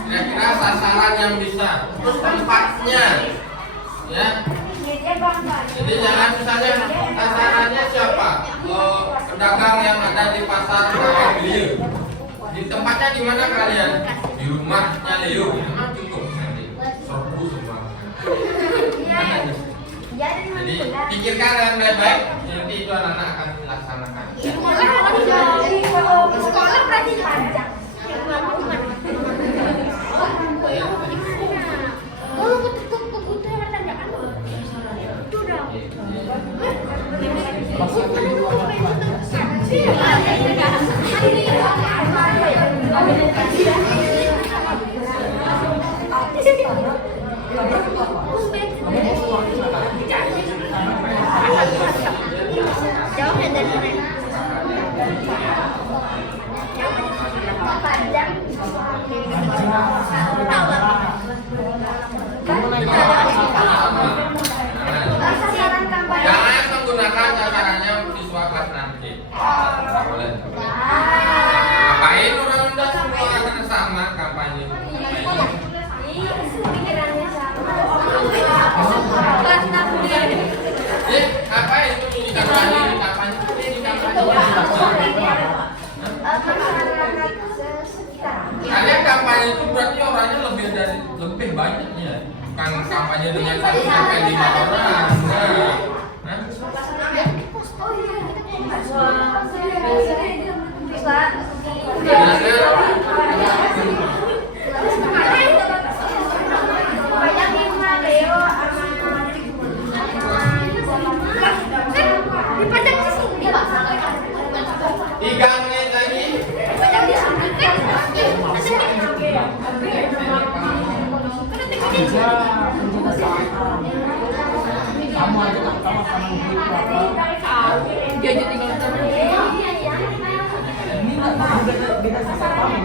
Kira-kira sasaran yang bisa, terus tempatnya, ya. Jadi jangan misalnya sasarannya siapa? Pedagang yang ada di pasar Leo. Di tempatnya di mana kalian? Di rumahnya Leo. Memang cukup nanti. Serbu semua. Jadi pikirkan dengan baik-baik. Nanti itu anak-anak akan dilaksanakan. Sekolah berarti panjang. Oh, kebutuhan tanjakan. Itu dong. Jauhnya dari mana? Panjang. Sasaran kampanye. Jangan menggunakan sasarannya siswa kelas nanti. Nggak boleh. Ngapain orang udah semua akan sama kampanye? Pikirannya sama. lebih banyaknya. Kan kampanye dengan 1 sampai 5 orang. Nah, Tiga menit lagi. Bisa menjaga kesehatan. Kamu aja tak tahu sama ibu apa. Dia jadi tinggal Ini nggak beda sama kamu.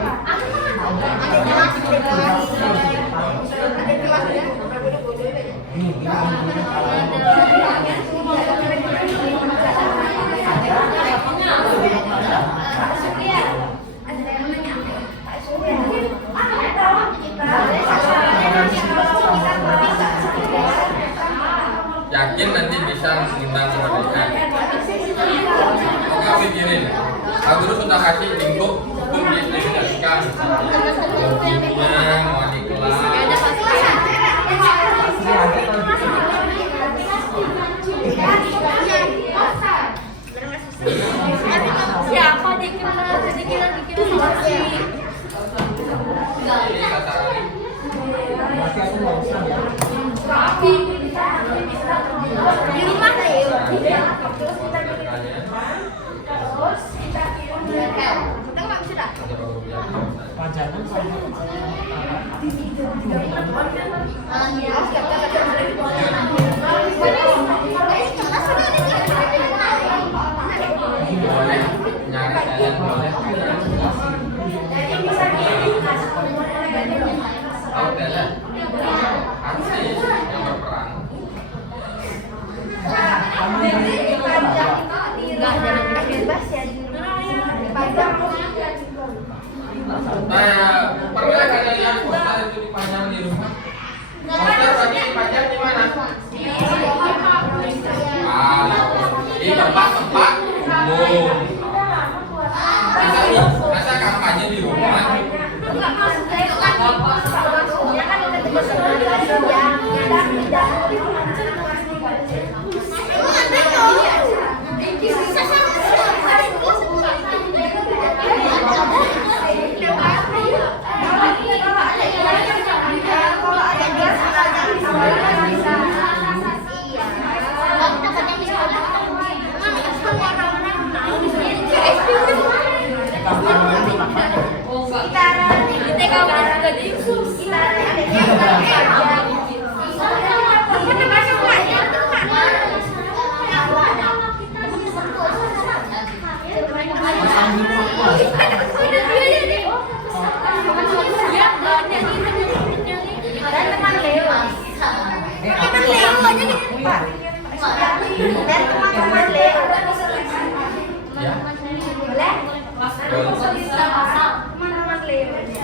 Yakin nanti bisa mengundang mereka. Oke, pikirin. Aku dulu sudah kasih link untuk diimplementasikan. Logonya mau di kelas. Siapa dikira Ini kata Ali. Berarti aku nggak usah ya. di rumah Leo. Udah nggak sudah. Pajangan sama Boleh nyari kalian boleh. Tahu tidak? Artis yang berperan. Bebas ya di rumah. Nah, pernah kalian lihat poster itu dipajang di rumah? Poster bagi dipajang di mana? Di tempat-tempat umum. Masa kampanye di rumah?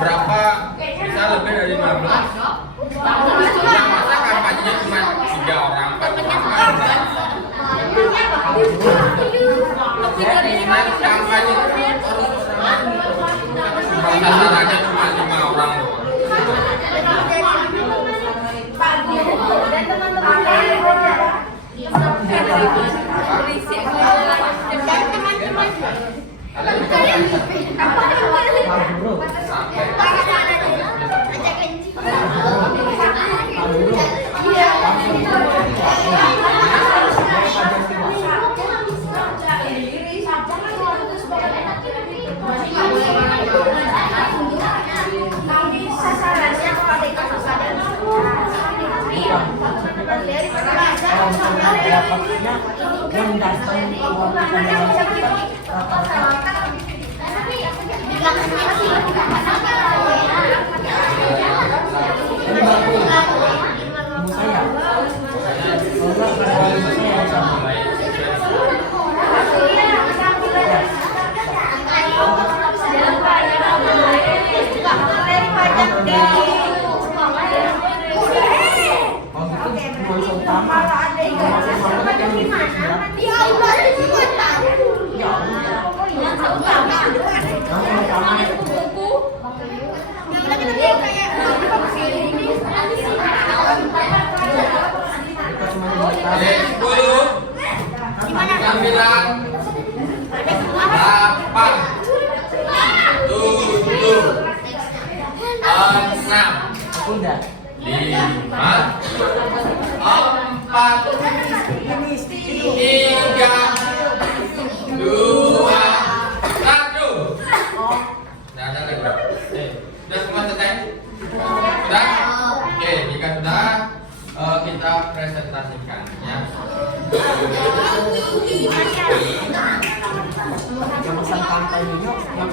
Berapa? Bisa lebih dari 15? Yang masa kampanyenya cuma 3 orang, 4 orang. Kampanye sasarannya cuma 5 orang. yang datang Nah, ada lagi. Sudah semua selesai? Sudah? Oke, jika sudah kita presentasikan ya. Yang pesan kampanyenya yang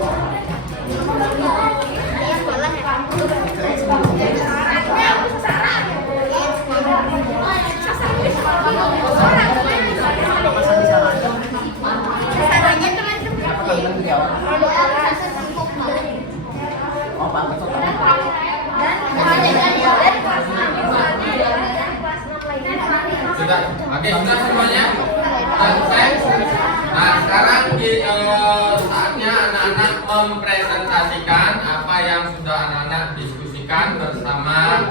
oh Pak betul. Sudah? Oke, sudah semuanya? Selesai? Nah, sekarang saatnya anak-anak mempresentasikan apa yang sudah anak-anak diskusikan bersama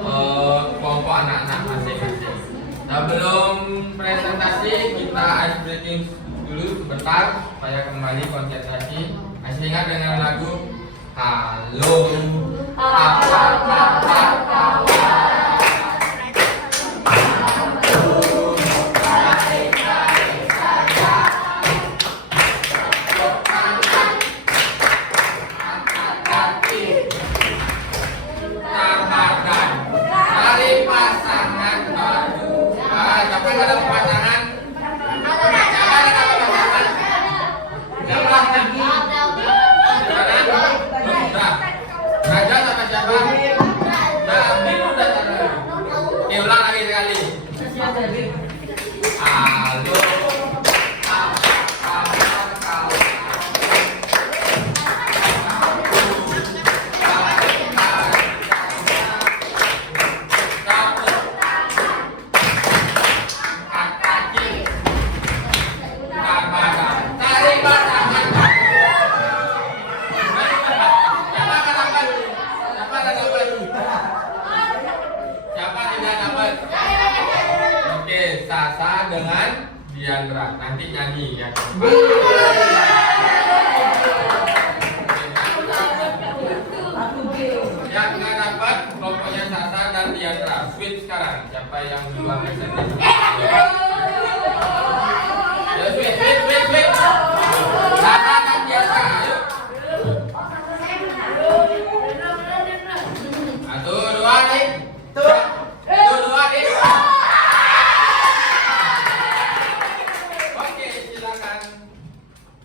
kelompok anak-anak masing-masing. Sebelum presentasi, kita ice breaking dulu sebentar supaya kembali konsentrasi. Masih ingat dengan lagu Halo, apa kabar? Sasa dengan Diandra nanti nyanyi ya. Yang nggak dapat kelompoknya Sasa dan Diandra switch sekarang. Siapa yang duluan presentasi? Ya switch. Sasa dan Diandra, ayo. 1, 2, nih. 1, 2, nih.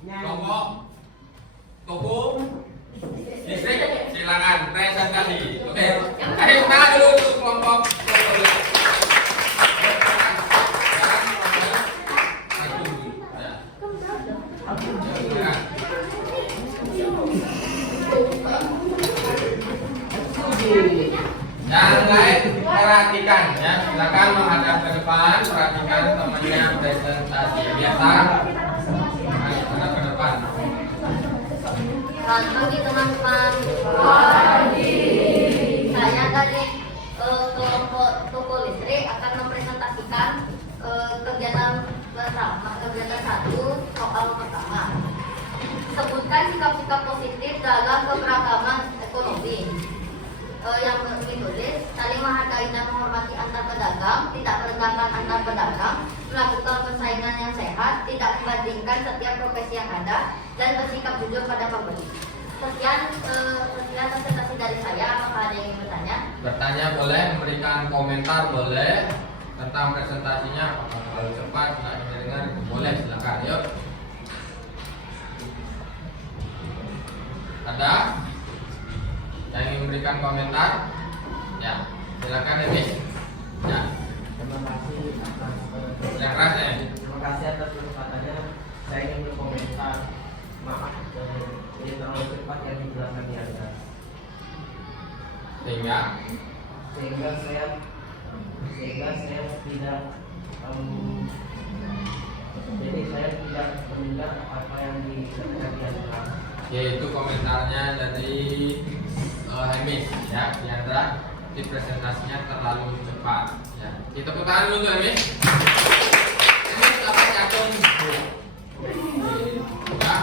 Kelompok toko listrik silakan presentasi. Oke, ayo kita dulu untuk kelompok toko listrik. Yang lain perhatikan ya, silakan menghadap ke depan, perhatikan temannya presentasi biasa. Selamat pagi teman-teman. Saya dari kelompok toko listrik akan mempresentasikan kegiatan pertama, kegiatan 1 soal pertama. Sebutkan sikap-sikap positif dalam keberagaman ekonomi. Yang ditulis saling menghargai dan menghormati antar pedagang, tidak merendahkan antar pedagang, melakukan persaingan yang sehat, tidak membandingkan setiap profesi yang ada, dan bersikap jujur pada pembeli. Sekian presentasi dari saya. Apakah ada yang ingin bertanya? Bertanya boleh, memberikan komentar boleh tentang presentasinya. Apakah terlalu cepat, tidak dengar, boleh silakan. Yuk. Ada yang ingin memberikan komentar? Ya, silakan ini. Ya. Terima kasih atas Yang keras ya. terima kasih atas kesempatannya. Saya ingin berkomentar. Maaf ini terlalu cepat yang dijelaskan di atas. Sehingga saya tidak jadi saya tidak mendengar apa yang disampaikan di atas. Yaitu komentarnya dari Hemis ya, Diandra, di presentasinya terlalu cepat ya. Kita tepuk tangan dulu Hemis. Hemis dapat jatuh. Ya.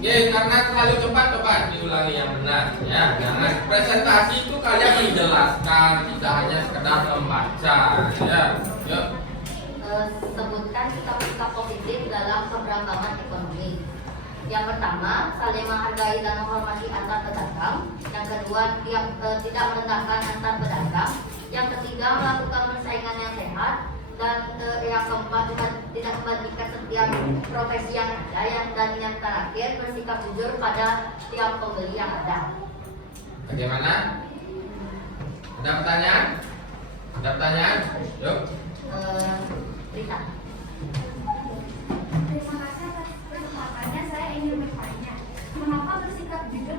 Oke, karena terlalu cepat coba diulangi yang benar ya. Jangan presentasi itu kalian menjelaskan, tidak hanya sekedar membaca ya. Yuk. Sebutkan sikap-sikap positif dalam keberagaman ekonomi. Yang pertama, saling menghargai dan menghormati antar pedagang. Yang kedua, tidak merendahkan antar pedagang. Yang ketiga, melakukan persaingan yang sehat. Dan yang keempat, tidak membandingkan setiap profesi yang ada. Dan yang terakhir, bersikap jujur pada tiap pembeli yang ada. Bagaimana? Ada pertanyaan? Ada pertanyaan? Yuk. Rita. Terima kasih atas kesempatannya. Saya ingin bertanya, mengapa bersikap jujur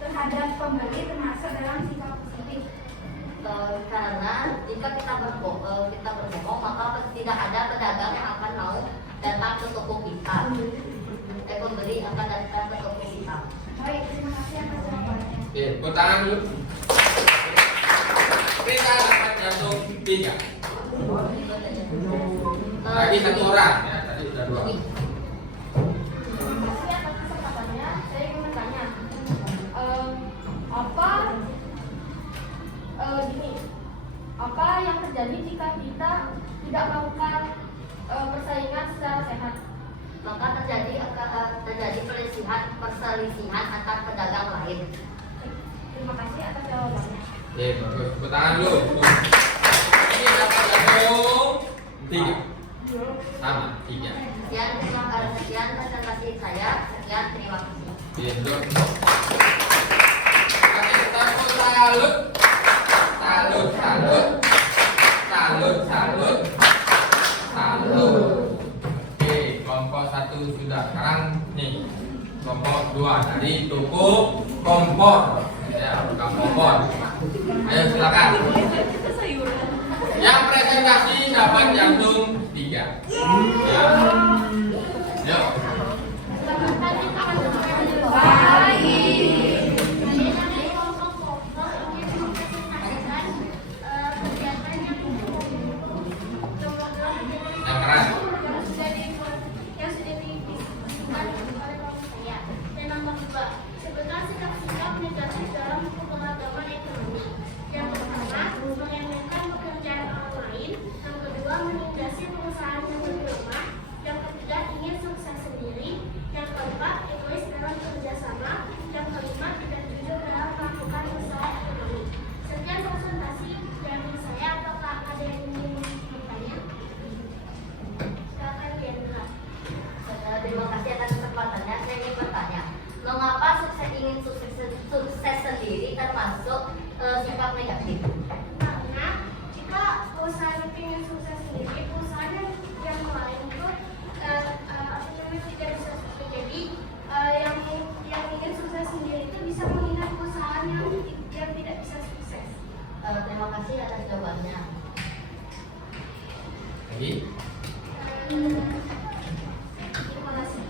terhadap pembeli termasuk dalam sikap positif? Karena jika kita berbohong, maka tidak ada pedagang yang akan mau datang ke toko kita. Pembeli akan datang ke toko kita. Baik, terima kasih atas jawabannya. Oke, tepuk tangan dulu. Kita dapat jatuh 3. Lagi 1 orang ya, tadi sudah 2. Terima kasih atas kesempatannya. Saya ingin bertanya, apa yang terjadi jika kita tidak melakukan persaingan secara sehat? Maka terjadi perselisihan antar pedagang lain. Terima kasih atas jawabannya. Oke, bagus. Tepuk tangan dulu. Ini dapat jatuh 3. Sama 3. Sekian presentasi saya. Sekian, terima kasih. Gitu. Oke, tepuk salut. Salut. Oke, kelompok 1 sudah. Sekarang nih, kelompok 2 dari toko kompor. Ya, tukang kompor. Ayo silakan. Yang presentasi dapat jantung 3. Ya. Yuk. Yang keras. Yang sudah dipisahkan oleh kelompok saya. Dan nomor 2, sebutkan sikap-sikap negatif dalam keberagaman ekonomi. Yang pertama, meremehkan pekerjaan orang lain. Yang kedua, menindasi perusahaan yang lebih lemah. Yang ketiga, ingin sukses sendiri. Yang keempat, egois dalam kerjasama. Yang kelima, tidak jujur dalam melakukan usaha ekonomi. Sekian presentasi dari saya. Apakah ada yang ingin bertanya? Silakan Diandra. Terima kasih atas kesempatannya. Saya ingin bertanya, mengapa sukses sendiri termasuk sikap negatif? Karena jika usaha ingin sukses sendiri, perusahaan yang lain itu tidak bisa sukses. Jadi yang ingin sukses sendiri itu bisa menghina perusahaan yang tidak bisa sukses. Terima kasih atas jawabannya. Lagi. Terima kasih.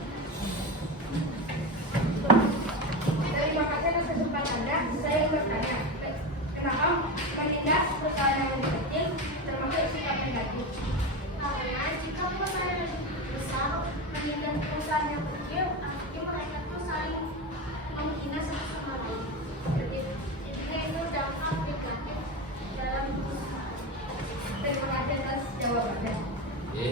Terima kasih atas kesempatannya. Saya ingin bertanya, kenapa menindak perusahaan yang lebih kecil termasuk sikap negatif? Karena jika perusahaan yang lebih besar menindak perusahaan yang kecil, artinya mereka tuh saling menghina satu sama lain. Jadi itu dampak negatif dalam perusahaan. Terima kasih atas jawabannya. Oke.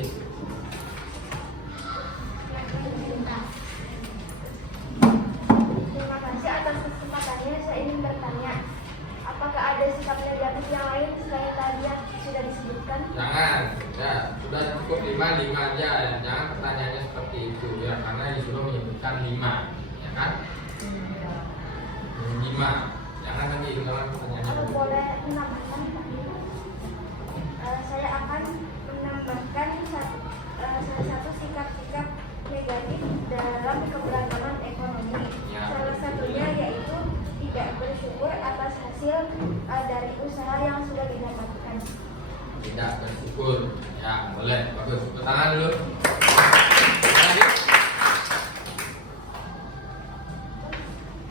Terima kasih atas kesempatannya. Saya ingin bertanya, apakah ada sikap negatif yang lain selain tadi yang sudah disebutkan? Jangan, ya sudah cukup 5 aja ya. Jangan pertanyaannya seperti itu ya, karena disuruh menyebutkan 5, ya kan? 5. Jangan nanti dalam pertanyaannya. Kalau boleh menambahkan, saya akan menambahkan salah satu sikap-sikap negatif dalam keberagaman ekonomi. Ya. Salah satunya yaitu tidak bersyukur atas hasil dari usaha yang sudah didapatkan. Tidak bersyukur, ya boleh, bagus. Tepuk tangan dulu. Lagi.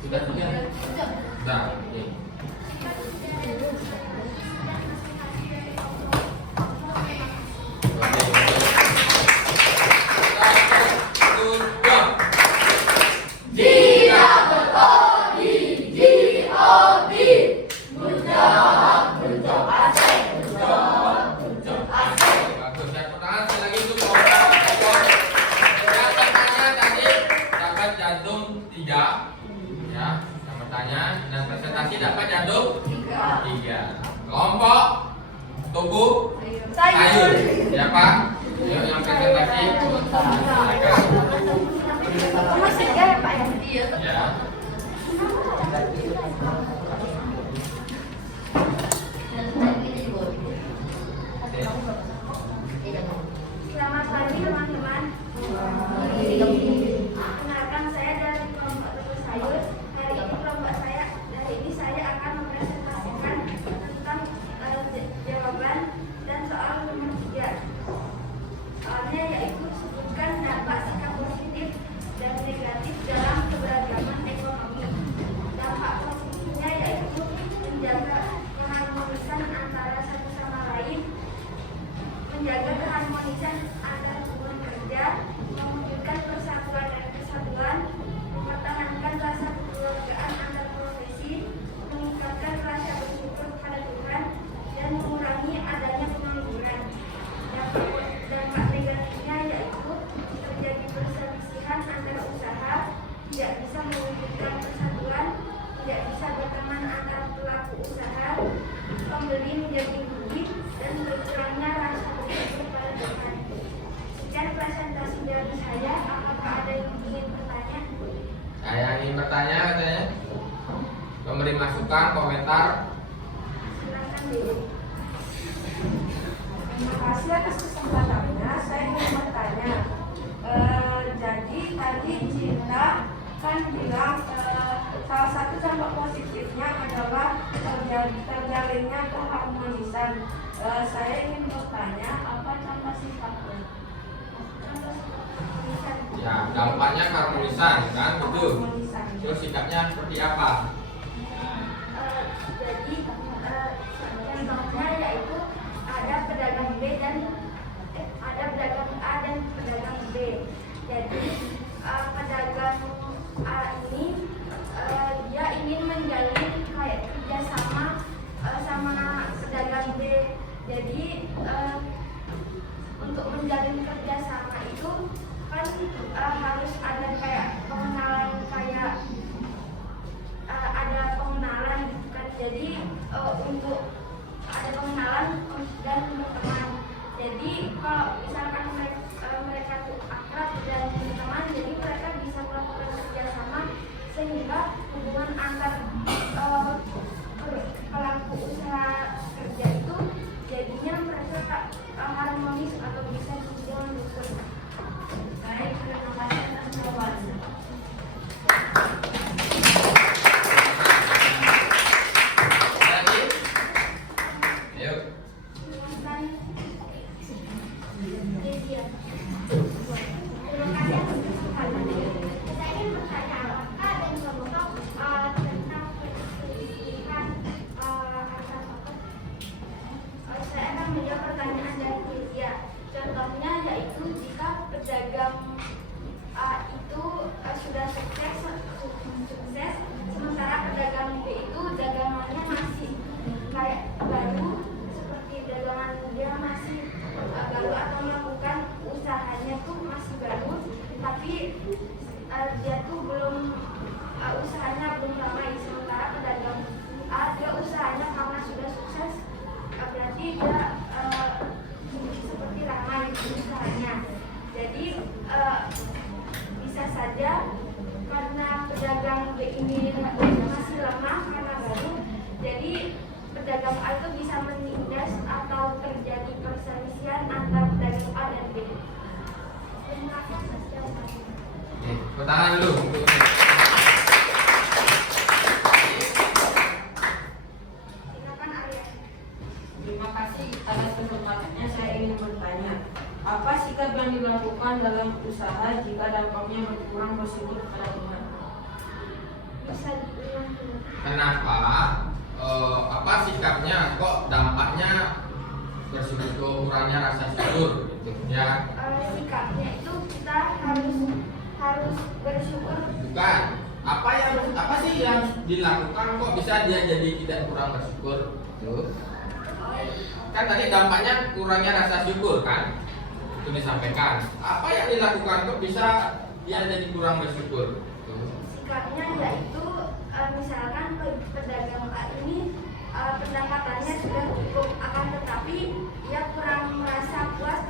Sudah. Sudah. Oke. Oke. Siapa? Yuk yang presentasi. Masih tiga ya Pak ya? Iya. Ya. Selamat pagi teman-teman. Perkenalkan saya dari kelompok Tebus Sayur. Hari ini saya akan mempresentasikan tentang jawaban dan soal nomor 3. Soalnya yaitu sebutkan dampak sikap positif dan negatif dalam keberagaman ekonomi. Dampak positifnya yaitu menjaga keharmonisan antara satu sama lain, menjaga keharmonisan antar hubungan kerja, mewujudkan persatuan dan kesatuan, mempertahankan rasa kekeluargaan antar profesi, meningkatkan rasa bersyukur pada Tuhan, dan mengurangi adanya pengangguran. Dampak negatifnya yaitu terjadi perselisihan antara usaha, tidak bisa mewujudkan persatuan, tidak bisa berteman antara pelaku usaha, pembeli menjadi rugi, dan berkurangnya rasa bersyukur pada Tuhan. Sekian presentasi dari saya. Apakah ada yang ingin bertanya? Saya ingin bertanya katanya. Memberi masukan, komentar. Silakan dulu. Terima kasih atas kesempatannya. Saya ingin bertanya. Jadi tadi Cinta kan bilang salah satu dampak positifnya adalah terjalinnya keharmonisan. Saya ingin bertanya apa contoh sifatnya? Ya, dampaknya keharmonisan kan, betul. Harmonisan. Terus sikapnya seperti apa? Jadi contohnya yaitu ada pedagang B dan ada pedagang A dan pedagang B. Jadi pedagang A ini dia ingin menjalin kayak kerjasama sama pedagang B. Jadi untuk menjalin kerjasama itu kan harus ada kayak pengenalan ada pengenalan gitu kan. Jadi untuk ada pengenalan dan berteman. Jadi kalau misalkan mereka tuh akrab dan berteman, jadi mereka bisa melakukan kerjasama sehingga hubungan antar pelaku usaha kerja itu jadinya mereka harmonis atau bisa dibilang rukun. Baik, terima kasih atas jawabannya. Lagi? Yuk. Silakan. Desia. Terima kasih atas kesempatannya. Saya ingin bertanya apakah ada contoh tentang perselisihan antar saya akan menjawab pertanyaan dari Desia. Contohnya yaitu jika pedagang A itu sudah sukses, sementara pedagang B itu dagangannya masih kayak baru, seperti dagangan dia masih baru atau melakukan usahanya tuh masih baru, tapi dia tuh belum usahanya belum ramai. Sementara pedagang A dia usahanya karena sudah sukses, berarti dia seperti ramai usahanya. Jadi bisa saja karena pedagang B ini masih lemah karena baru, jadi pedagang A itu bisa menindas atau terjadi perselisihan antara pedagang A dan B. Terima kasih atas jawabannya. Oke, pertahanan dulu. Silakan Arya. Terima kasih atas kesempatannya. Saya ingin bertanya, apa sikap yang dilakukan dalam usaha jika dampaknya berkurang bersyukur kepada Tuhan? Bisa diulang dulu. Kenapa? Apa sikapnya? Kok dampaknya bersyukur kurangnya rasa syukur? Gitu ya. Sikapnya itu kita harus bersyukur. Bukan. Apa sih yang dilakukan kok bisa dia jadi tidak kurang bersyukur? Tuh. Kan tadi dampaknya kurangnya rasa syukur kan? Itu disampaikan. Apa yang dilakukan kok bisa dia jadi kurang bersyukur? Tuh. Sikapnya yaitu misalkan pedagang A ini pendapatannya sudah cukup, akan tetapi ia kurang merasa puas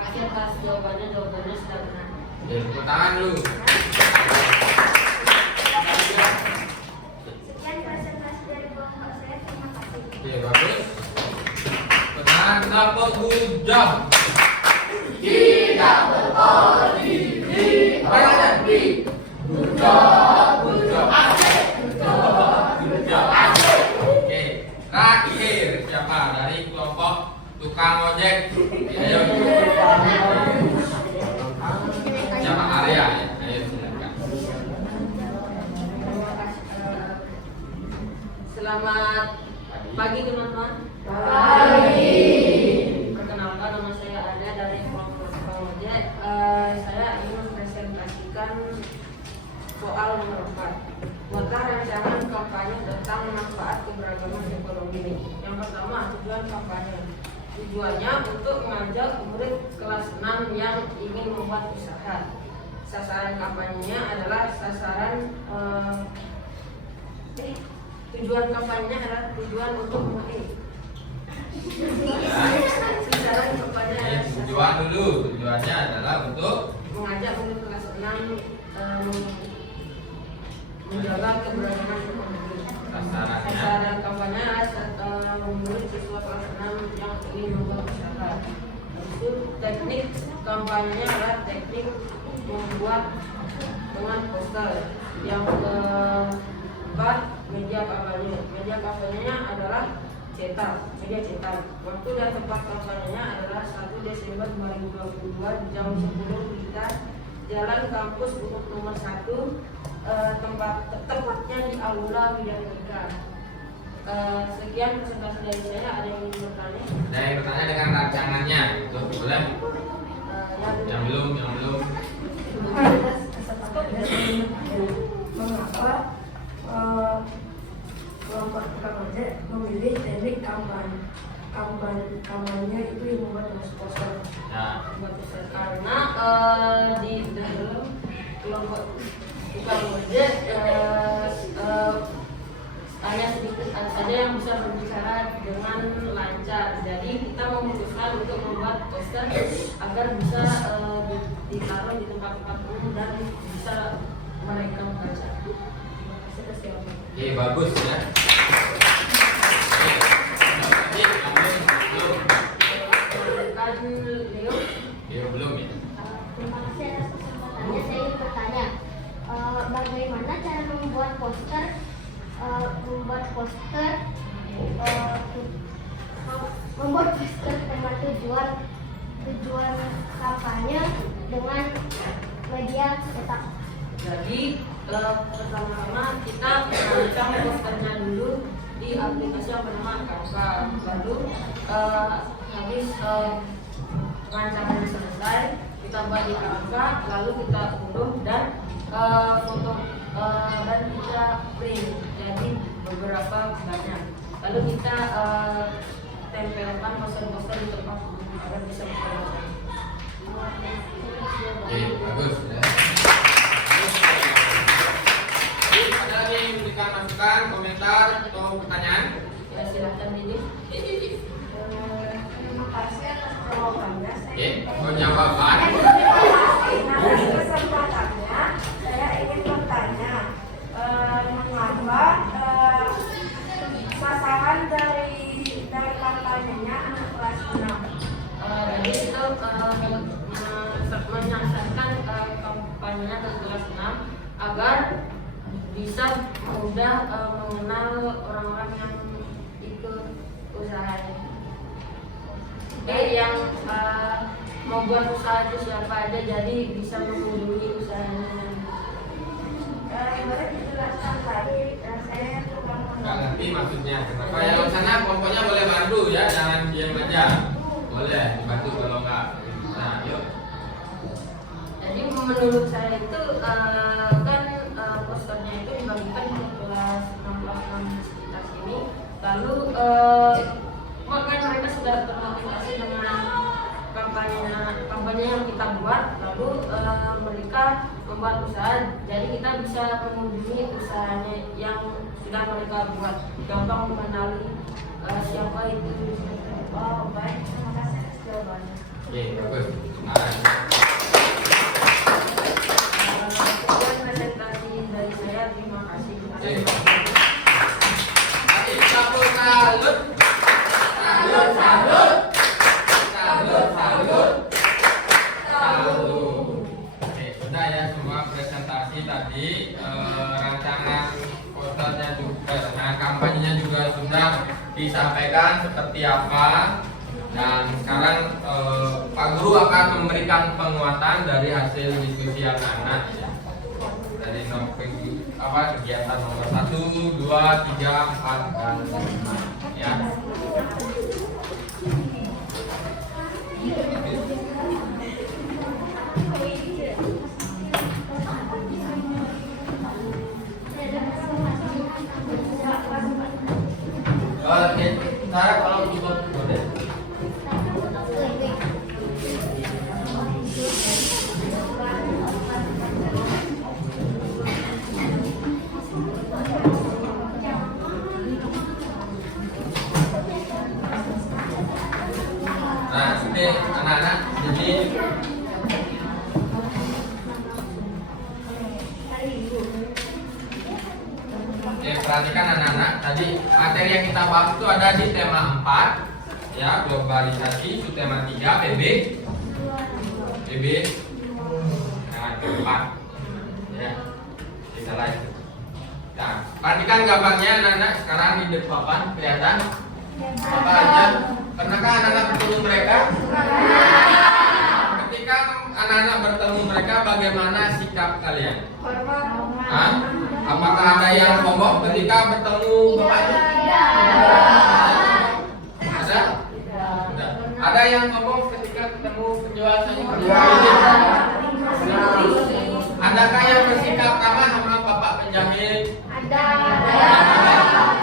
kasih atas jawabannya sudah benar. Oke, tepuk tangan dulu. Sekian presentasi dari kelompok saya. Terima kasih. Oke, bagus. Tenang, dapat hujah. Tidak berpolitik, berhenti. Oke, terakhir siapa dari kelompok tukang ojek? Ayo. Siapa Arya? Ya? Ayo silakan. Selamat pagi teman-teman. Perkenalkan, nama saya Arya dari kelompok tukang ojek. Saya ingin mempresentasikan soal nomor 4. Buatlah rancangan kampanye tentang manfaat keberagaman ekonomi. Yang pertama, tujuan kampanye. Tujuannya untuk mengajak murid kelas 6 yang ingin membuat usaha. Sasaran kampanyenya adalah tujuan kampanyenya adalah tujuan untuk sasaran kampanye adalah Tujuan dulu, tujuannya adalah untuk mengajak murid kelas 6 menjaga keberagaman ekonomi. sasarannya. Sasaran kampanye adalah murid siswa kelas 6 yang ingin membuat usaha. Itu teknik kampanyenya adalah teknik membuat dengan poster. Yang keempat, media kampanye. Media kampanyenya adalah media cetak. Waktu dan tempat kampanyenya adalah 1 Desember 2022 jam 10 WITA, Jalan Kampus untuk nomor 1, tepatnya di Aula Widyatika. Sekian presentasi dari saya. Ada yang ingin bertanya? Ada yang bertanya dengan rancangannya, itu boleh? Yang belum. Mengapa kelompok tukang ojek memilih teknik kampanye itu yang membuat poster? Ya. Karena di dalam kelompok tukang ojek hanya sedikit saja yang bisa berbicara dengan lancar. Jadi kita memutuskan untuk membuat poster agar bisa ditaruh di tempat-tempat umum dan bisa mereka membaca. Oke, bagus ya. Belum ya. Terima kasih atas kesempatannya. Saya ingin bertanya, bagaimana cara membuat poster dengan tujuan kampanye dengan media cetak. Jadi pertama-tama kita merancang posternya dulu di aplikasi yang bernama Canva. Lalu habis rancangan selesai, kita buat di Canva, lalu kita unduh dan foto dan kita print. Jadi beberapa banyak. Lalu kita tempelkan poster-poster di tempat agar bisa diperoleh. Oke, bagus ya. Ada lagi yang memberikan masukan, komentar atau pertanyaan? Ya silahkan Didi. Terima kasih atas jawabannya. Oke, mau jawaban? Atas kesempatannya, saya ingin bertanya, mengapa sasaran dari kampanyenya anak kelas 6? Jadi itu menyasarkan kampanyenya ke kelas 6 agar bisa mudah mengenal orang-orang yang ikut usahanya. Yang mau buat usaha itu siapa aja, jadi bisa mengunjungi usahanya. Boleh dijelaskan lagi, saya kurang Nggak ngerti maksudnya. Kenapa yang di sana pokoknya boleh bantu ya, jangan diam aja. Boleh dibantu kalau nggak bisa. Yuk. Jadi menurut saya itu kan posternya itu dibagikan ke kelas 6 di sekitar sini. Lalu maka mereka sudah termotivasi dengan kampanye yang kita buat. Lalu mereka membuat usaha. Jadi kita bisa mengunjungi usahanya yang sudah mereka buat. Gampang mengenali siapa itu. Oh, baik, terima kasih atas jawabannya. Oke, bagus. kegiatan seperti apa. Dan sekarang Pak Guru akan memberikan penguatan dari hasil diskusi anak-anak ya. Dari kegiatan nomor 1, 2, 3, 4, dan 5 ya. Cara kalau tutup boleh. Nah, oke anak-anak, jadi perhatikan anak-anak, tadi materi yang kita bahas itu ada di tema 4 ya, globalisasi, itu tema 3 PB nah 4 ya, bisa lain. Nah, perhatikan gambarnya anak-anak sekarang di depan kelihatan apa aja. Pernahkah anak-anak bertemu mereka? Ketika anak-anak bertemu mereka, bagaimana sikap kalian? Hah? Apakah ada yang sombong ketika bertemu bapaknya? Ada? Ada yang sombong ketika ketemu penjual sayur? Adakah yang bersikap ramah sama bapak penjahit? Ada.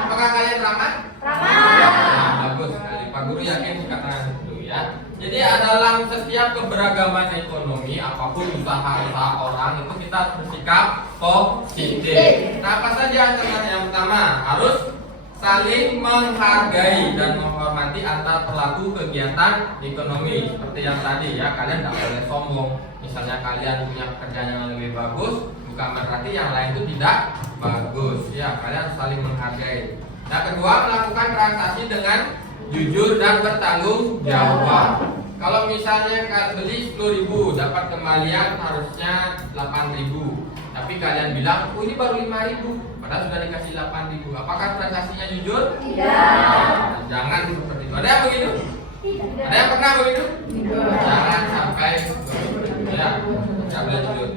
Apakah kalian ramah? Nah, bagus sekali. Pak Guru yakin dikatakan itu ya. Jadi dalam setiap keberagaman ekonomi, apapun usaha orang itu kita bersikap positif. Nah, apa saja cara yang pertama? Harus saling menghargai dan menghormati antar pelaku kegiatan ekonomi. Seperti yang tadi ya, kalian tidak boleh sombong. Misalnya kalian punya pekerjaan yang lebih bagus, bukan berarti yang lain itu tidak bagus. Ya, kalian saling menghargai. Nah, kedua, melakukan transaksi dengan jujur dan bertanggung jawab. Kalau misalnya beli 10.000 dapat kembalian harusnya 8.000, tapi kalian bilang, oh ini baru 5.000, padahal sudah dikasih 8.000. Apakah transaksinya jujur? Tidak. Jangan seperti itu. Ada yang begitu? Ada yang pernah begitu? Jangan sampai begitu ya. Tidak boleh jujur.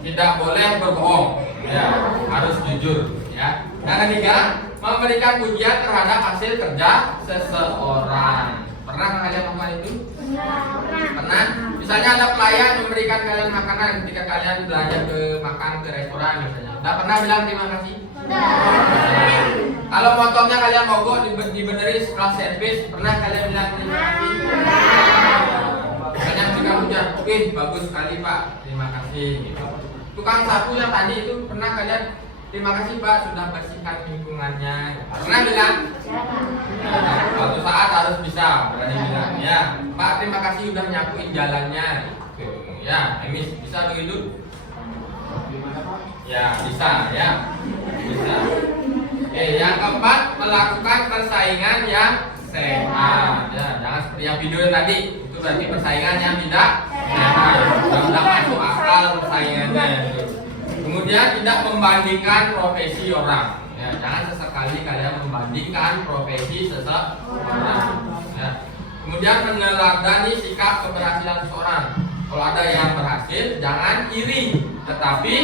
Tidak boleh berbohong. Ya, harus jujur. Ya. Yang ketiga, memberikan pujian terhadap hasil kerja seseorang. Pernah kalian melakukan itu? Pernah? Misalnya ada pelayan memberikan kalian makanan ketika kalian belanja makan ke restoran misalnya. Udah pernah bilang terima kasih? Kalau motornya kalian mogok dibenerin setelah servis, pernah kalian bilang terima kasih? Misalnya ketika hujan, oke bagus sekali Pak, terima kasih. Gitu. Tukang sapu yang tadi itu pernah kalian terima kasih Pak sudah bersihkan lingkungannya. Pernah bilang? Suatu saat harus bisa berani bilang ya Pak terima kasih sudah nyapuin jalannya. Ya, Emis bisa begitu? Ya bisa ya. Bisa. Yang keempat melakukan persaingan yang sehat. Ya, jangan seperti yang video yang tadi. Itu berarti persaingan yang tidak sehat. Sudah masuk akal persaingannya. Kemudian tidak membandingkan profesi orang. Ya, jangan sesekali kalian membandingkan profesi seseorang. Ya. Kemudian meneladani sikap keberhasilan seseorang. Kalau ada yang berhasil, jangan iri, tetapi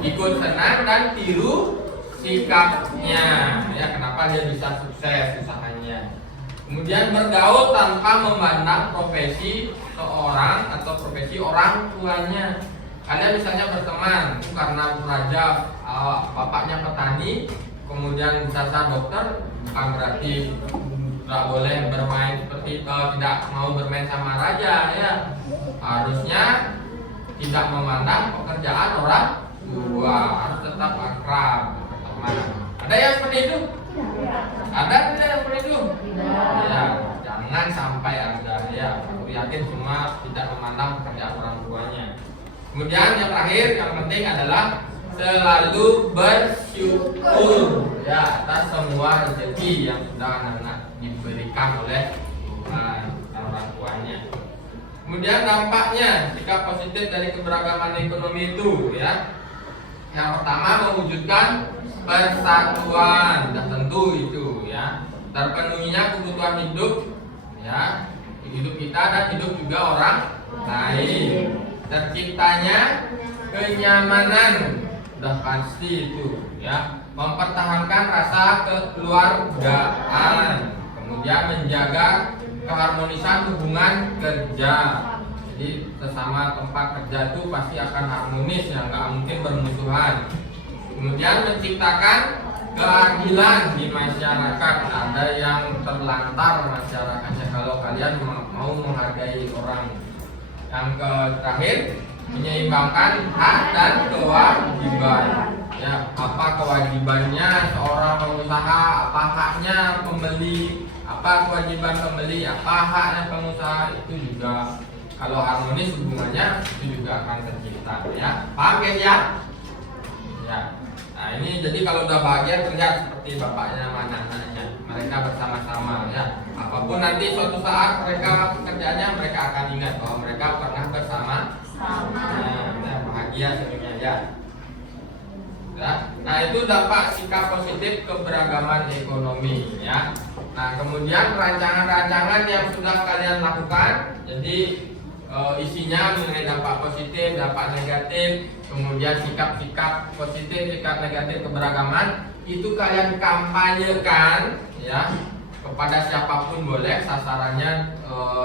ikut senang dan tiru sikapnya. Ya, kenapa dia bisa sukses usahanya. Kemudian bergaul tanpa memandang profesi seorang atau profesi orang tuanya. Kalian misalnya berteman karena raja bapaknya petani, kemudian bisa dokter, bukan berarti tidak boleh bermain seperti tidak mau bermain sama raja ya. Harusnya tidak memandang pekerjaan orang tua, harus tetap akrab berteman. Ada yang seperti itu? Ada tidak yang seperti itu? Ya, jangan sampai ada ya. Aku yakin semua tidak memandang pekerjaan orang tuanya. Kemudian yang terakhir yang penting adalah selalu bersyukur ya atas semua rezeki yang sudah anak-anak diberikan oleh Tuhan orang tuanya. Kemudian dampaknya sikap positif dari keberagaman ekonomi itu ya. Yang pertama mewujudkan persatuan, sudah tentu itu ya. terpenuhinya kebutuhan hidup, ya, hidup kita dan hidup juga orang lain. Terciptanya kenyamanan, udah pasti itu, ya. Mempertahankan rasa kekeluargaan, kemudian menjaga keharmonisan hubungan kerja. Jadi sesama tempat kerja itu pasti akan harmonis, ya, nggak mungkin bermusuhan. Kemudian menciptakan keadilan di masyarakat. Ada yang terlantar masyarakatnya kalau kalian mau menghargai orang. Yang terakhir, menyeimbangkan hak dan kewajiban. Ya, apa kewajibannya seorang pengusaha, apa haknya pembeli, apa kewajiban pembeli, apa haknya pengusaha, itu juga kalau harmonis hubungannya itu juga akan tercipta, ya. Paham guys ya? Ya. Nah, ini jadi kalau udah bahagia terlihat seperti bapaknya sama anak-anaknya. Mereka bersama-sama, ya. Apapun nanti suatu saat mereka kerjanya, mereka akan ingat bahwa mereka pernah bersama. Nah, bahagia sebenarnya, ya. Nah, itu dampak sikap positif keberagaman ekonomi, ya. Nah, kemudian rancangan-rancangan yang sudah kalian lakukan, jadi isinya mengenai dampak positif, dampak negatif, kemudian sikap-sikap positif, sikap negatif keberagaman, itu kalian kampanyekan, ya, kepada siapapun boleh, sasarannya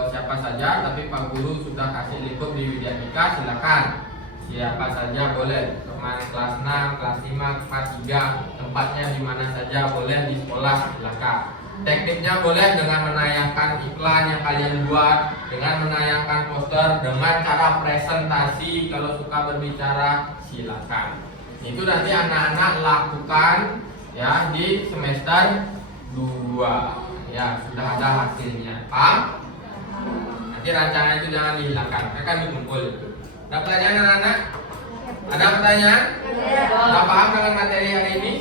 siapa saja, tapi Pak Guru sudah kasih lingkup di Widyatika, silakan. Siapa saja boleh, teman kelas 6, kelas 5, kelas 3, tempatnya di mana saja boleh, di sekolah silakan. Tekniknya boleh dengan menayangkan iklan yang kalian buat, dengan menayangkan poster, dengan cara presentasi, kalau suka berbicara silakan. Itu nanti anak-anak lakukan, ya, di semester 2. Ya, sudah ada hasilnya. Paham? Nanti rancangan itu jangan dihilangkan, mereka dikumpul itu. Ada pertanyaan anak-anak? Ada pertanyaan? Sudah paham dengan materi hari ini?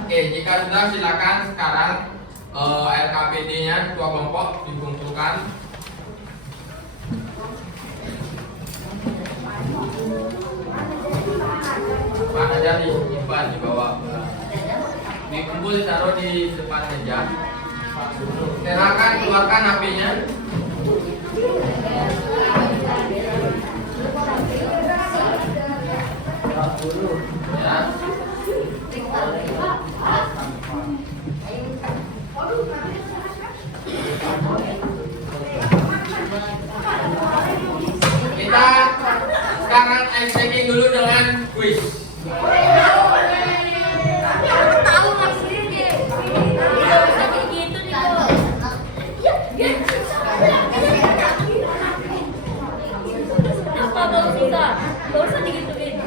Oke, jika sudah silakan sekarang RKPD-nya ketua kelompok dikumpulkan. Pak ada disimpan di bawah. Dikumpul ditaruh di depan meja. Silakan keluarkan HP-nya. Ya. Kita sekarang ice breaking dulu dengan quiz. Gak usah digituin.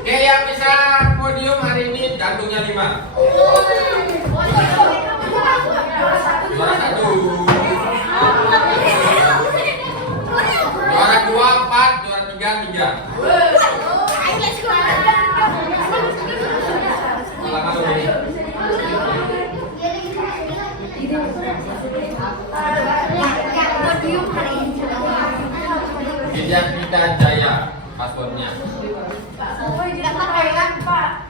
Oke, yang bisa podium hari ini jantungnya 5. Juara 1. Juara 2 4, juara 3 3. Silakan dulu ini. Widyatika Jaya passwordnya.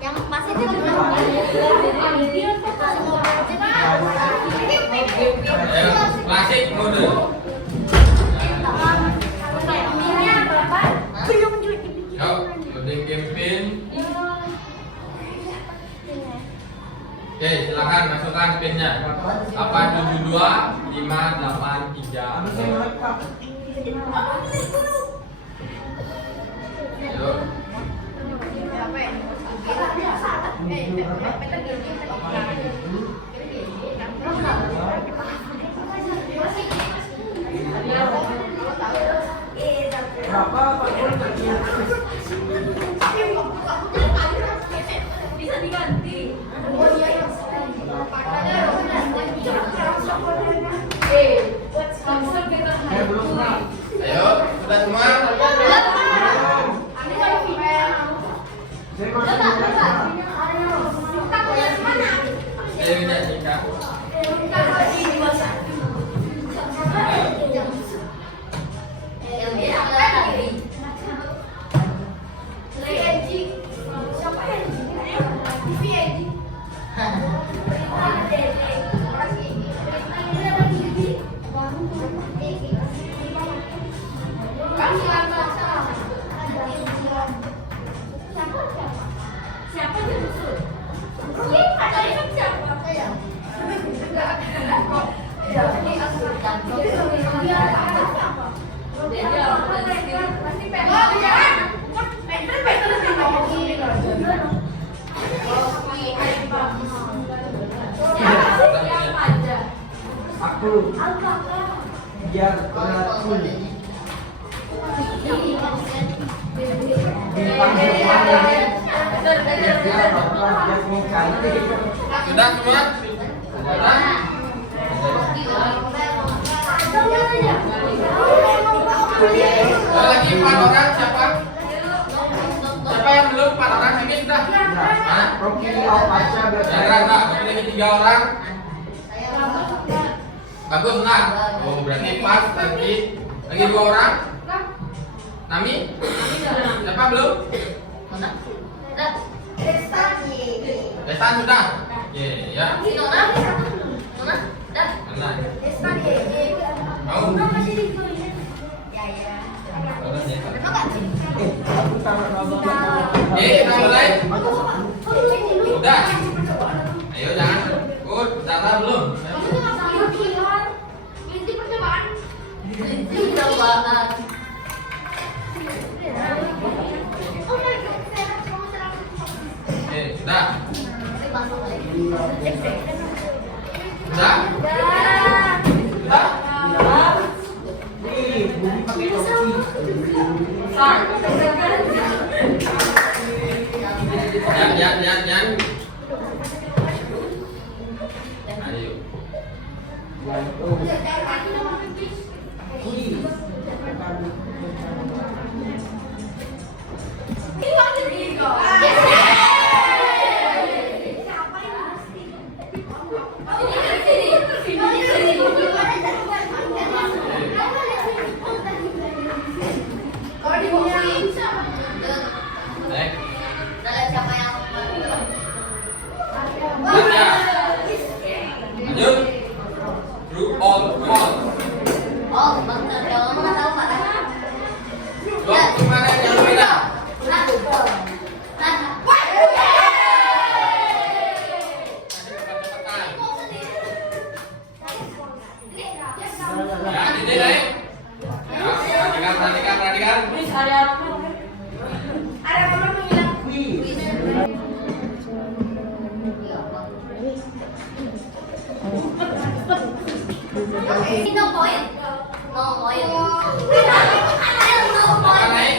Yang masih itu Klasik mode. Yuk, loading campaign. Oke, silakan masukkan pinnya. 872 583. Yuk. Berapa Pak Guru? dulu biar beracun. Dipanggil kemarin biar bakalan Jasmine cantik. Sudah semua? Sudah? Ada lagi 4 orang siapa? Siapa yang belum? 4 orang ini sudah? Hah? Rocky Alpasha Ya enggak, berarti lagi 3 orang. Bagus enggak? Oh berarti pas lagi 2 orang. Nami? Siapa belum? Destan sudah? Ya. Benar. Mau? aku sama Rocky. Kita mulai. Udah. Ayo jangan. Data belum? Sudah. Sudah? Sudah? Nih, Budi pakai topi. Jangan. Ayo. Jantung. Wih. Lanjut. True or false? Oh, benar. Kalau mana tahu mana? Jawab kemarin yang beda. Ya, ini naik. Ya, perhatikan. Please ada apa? Ada orang bilang Wih. No point. No point. Real no point.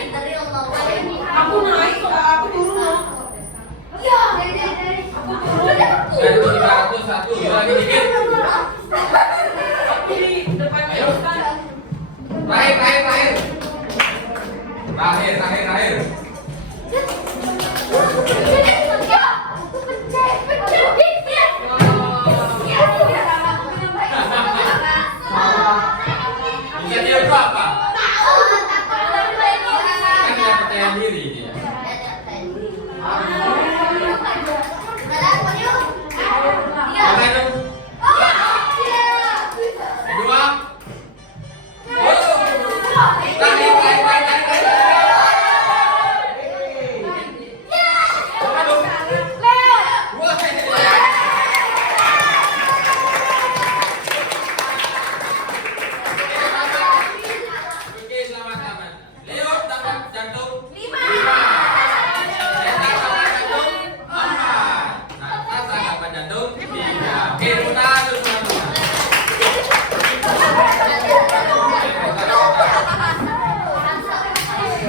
Aku naik, aku turun. Ya. Dari 301, ya lagi dikit. Di depan Ayo. kan. Terakhir. Bisa dia itu apa? Kan dia percaya diri dia. Apa itu? Kedua. Tarik. Apa tuh? Wah. Oke, selamat. Leo dapat jantung 5. Destan dapat jantung 4. Nata dapat jantung 3. Oke, putar terus teman-teman.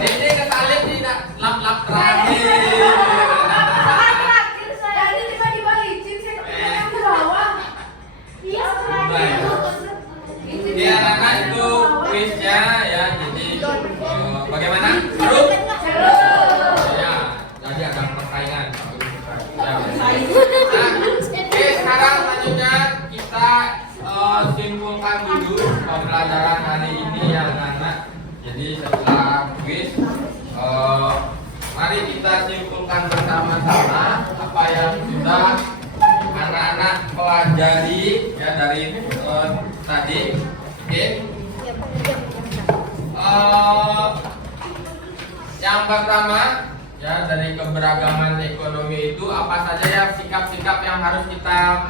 Ini kesalip tidak lap-lap terakhir. jadi tiba-tiba licin saya kepengen ke bawah. Iya, Dia anak itu kuisnya ya, jadi bagaimana? Seru? Ya, jadi ada persaingan. Ya. Oke, sekarang selanjutnya kita simpulkan dulu pembelajaran hari ini ya anak-anak. Jadi setelah kuis, mari kita simpulkan bersama-sama apa yang sudah anak-anak pelajari ya dari tadi. Oke. Yang pertama ya dari keberagaman ekonomi itu apa saja ya sikap-sikap yang harus kita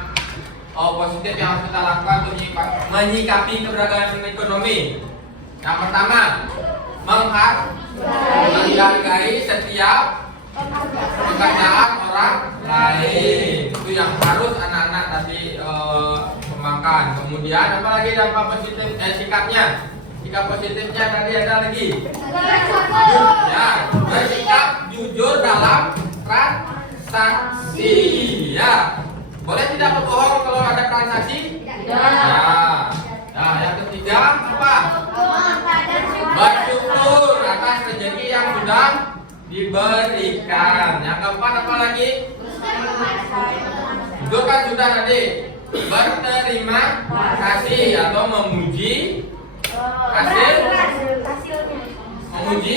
positif yang harus kita lakukan untuk menyikapi keberagaman ekonomi. Yang pertama, menghargai setiap pekerjaan orang lain. Itu yang harus anak-anak tadi makan. Kemudian apa lagi dampak positif sikapnya? Sikap positifnya tadi ada lagi. Ya, bersikap jujur dalam transaksi. Ya, boleh tidak berbohong kalau ada transaksi? Tidak. Ya. Nah, yang ketiga apa? Bersyukur atas rezeki yang sudah diberikan. Yang keempat apa lagi? Itu kan sudah tadi. Berterima kasih atau memuji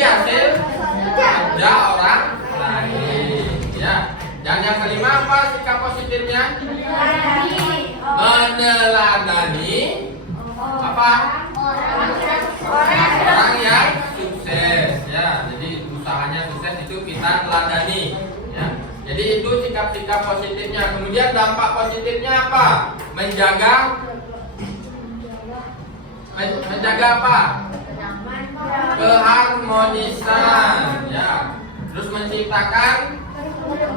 hasil kerja orang lain. Ya. Dan yang kelima apa sikap positifnya? Meneladani apa? Orang yang sukses. Ya, jadi usahanya sukses itu kita teladani. Ya. Jadi itu sikap-sikap positifnya. Kemudian dampak positifnya apa? Menjaga apa? Keharmonisan. Ya. Terus menciptakan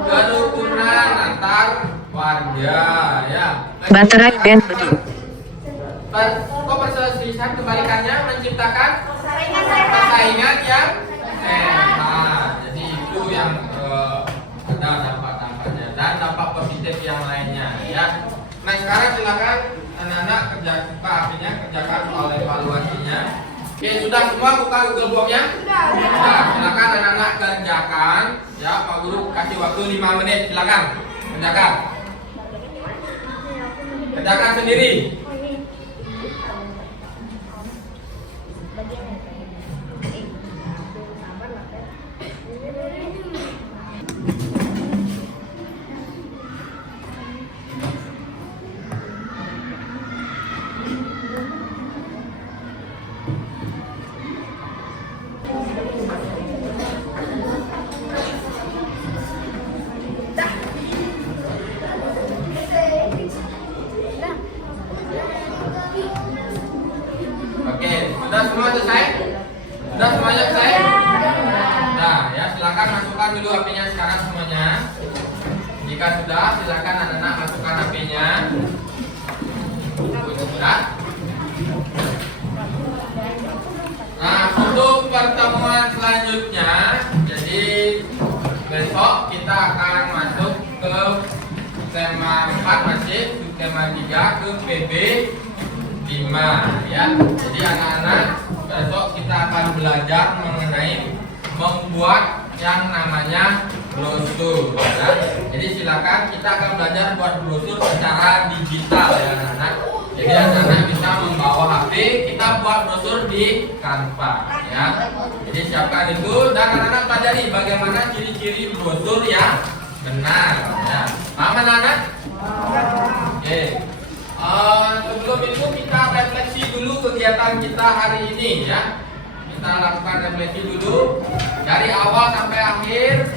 kerukunan antar warga. Ya. Baterai band betul. Kok perselisihan kebalikannya menciptakan persaingan yang sehat. Jadi itu yang ada dampak-dampaknya dan dampak positif yang lainnya ya. Nah sekarang silakan anak-anak kerjakan soal evaluasinya. Oke, sudah semua buka Google Form-nya? Nah, silakan anak-anak kerjakan ya. Pak Guru kasih waktu 5 menit, silakan kerjakan. Kerjakan sendiri. Oke, sudah semua selesai? Sudah semuanya selesai? Nah, ya silakan masukkan dulu HP-nya sekarang semuanya. Jika sudah, silakan anak-anak masukkan HP-nya. Sudah. Nah, untuk pertemuan selanjutnya, jadi besok kita akan masuk ke tema 4 masih, tema 3 ke PB 5 ya. Jadi anak-anak besok kita akan belajar mengenai membuat yang namanya brosur ya. Jadi silakan kita akan belajar buat brosur secara digital ya anak-anak. Jadi anak-anak bisa membawa HP, kita buat brosur di Canva ya. Jadi siapkan itu dan anak-anak pelajari bagaimana ciri-ciri brosur yang benar ya. Paham anak-anak? Oke. Sebelum itu kita refleksi dulu kegiatan kita hari ini ya. Kita lakukan refleksi dulu dari awal sampai akhir.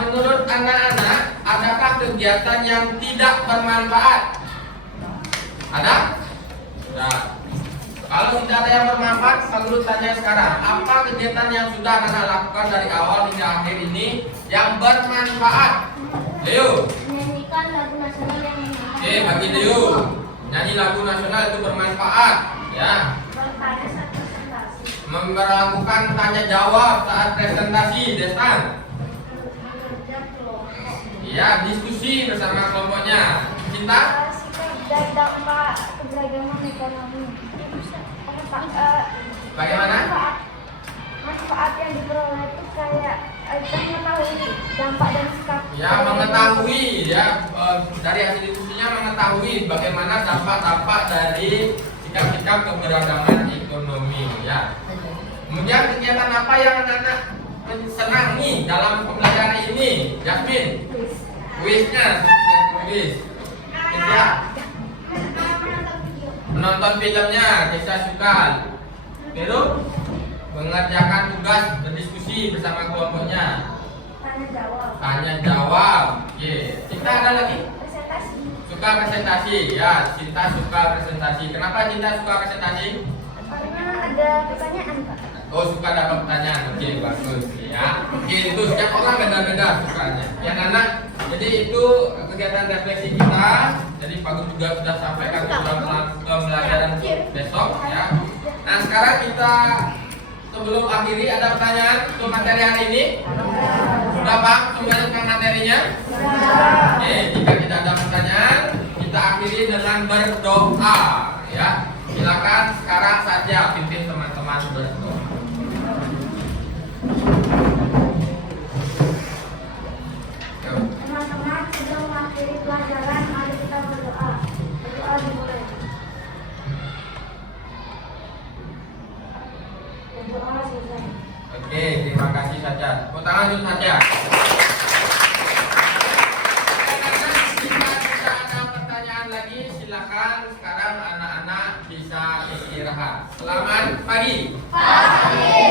Menurut anak-anak, adakah kegiatan yang tidak bermanfaat? Ada? Nah, kalau tidak ada yang bermanfaat, perlu tanya sekarang. Apa kegiatan yang sudah anak-anak lakukan dari awal hingga akhir ini yang bermanfaat? Leo. Menyanyikan lagu nasional yang Oke, bagi Leo. Nyanyi lagu nasional itu bermanfaat, ya. bertanya saat presentasi. Melakukan tanya jawab saat presentasi, Destan. Bekerja kelompok. Ya, diskusi bersama kelompoknya. Cinta? Dan dampak keberagaman ekonomi. Bagaimana? Manfaat yang diperoleh itu kayak mengetahui dampak dan sikap. Ya, mengetahui ya dari hasil diskusinya mengetahui bagaimana dampak-dampak dari sikap-sikap keberagaman ekonomi ya. Kemudian kegiatan apa yang anak-anak senangi dalam pembelajaran ini? Jasmine? Kuisnya, kuis. Kisah? Menonton filmnya, kisah suka. Pero mengerjakan tugas berdiskusi bersama kelompoknya. Tanya jawab. Tanya jawab. Cinta ada lagi? Presentasi. Suka presentasi. Ya, Cinta suka presentasi. Kenapa Cinta suka presentasi? Karena ada pertanyaan, Pak. Oh, suka dapat pertanyaan. Oke, bagus. Ya. Oke, itu setiap orang beda-beda sukanya. Yang anak Jadi itu kegiatan refleksi kita. Jadi Pak Guru juga sudah sampaikan dalam pembelajaran besok ya. Nah sekarang kita sebelum akhiri ada pertanyaan untuk materi hari ini. Sudah paham semuanya tentang materinya? Oke, jika tidak ada pertanyaan, kita akhiri dengan berdoa ya. Silakan sekarang saja pimpin teman-teman berdoa. Teman-teman sudah mengakhiri pelajaran, mari kita berdoa. Berdoa dimulai. Berdoa selesai. Oke, terima kasih saja. Tepuk tangan dulu saja. Jika tidak ada pertanyaan lagi, silakan sekarang anak-anak bisa istirahat. Selamat pagi. Pagi.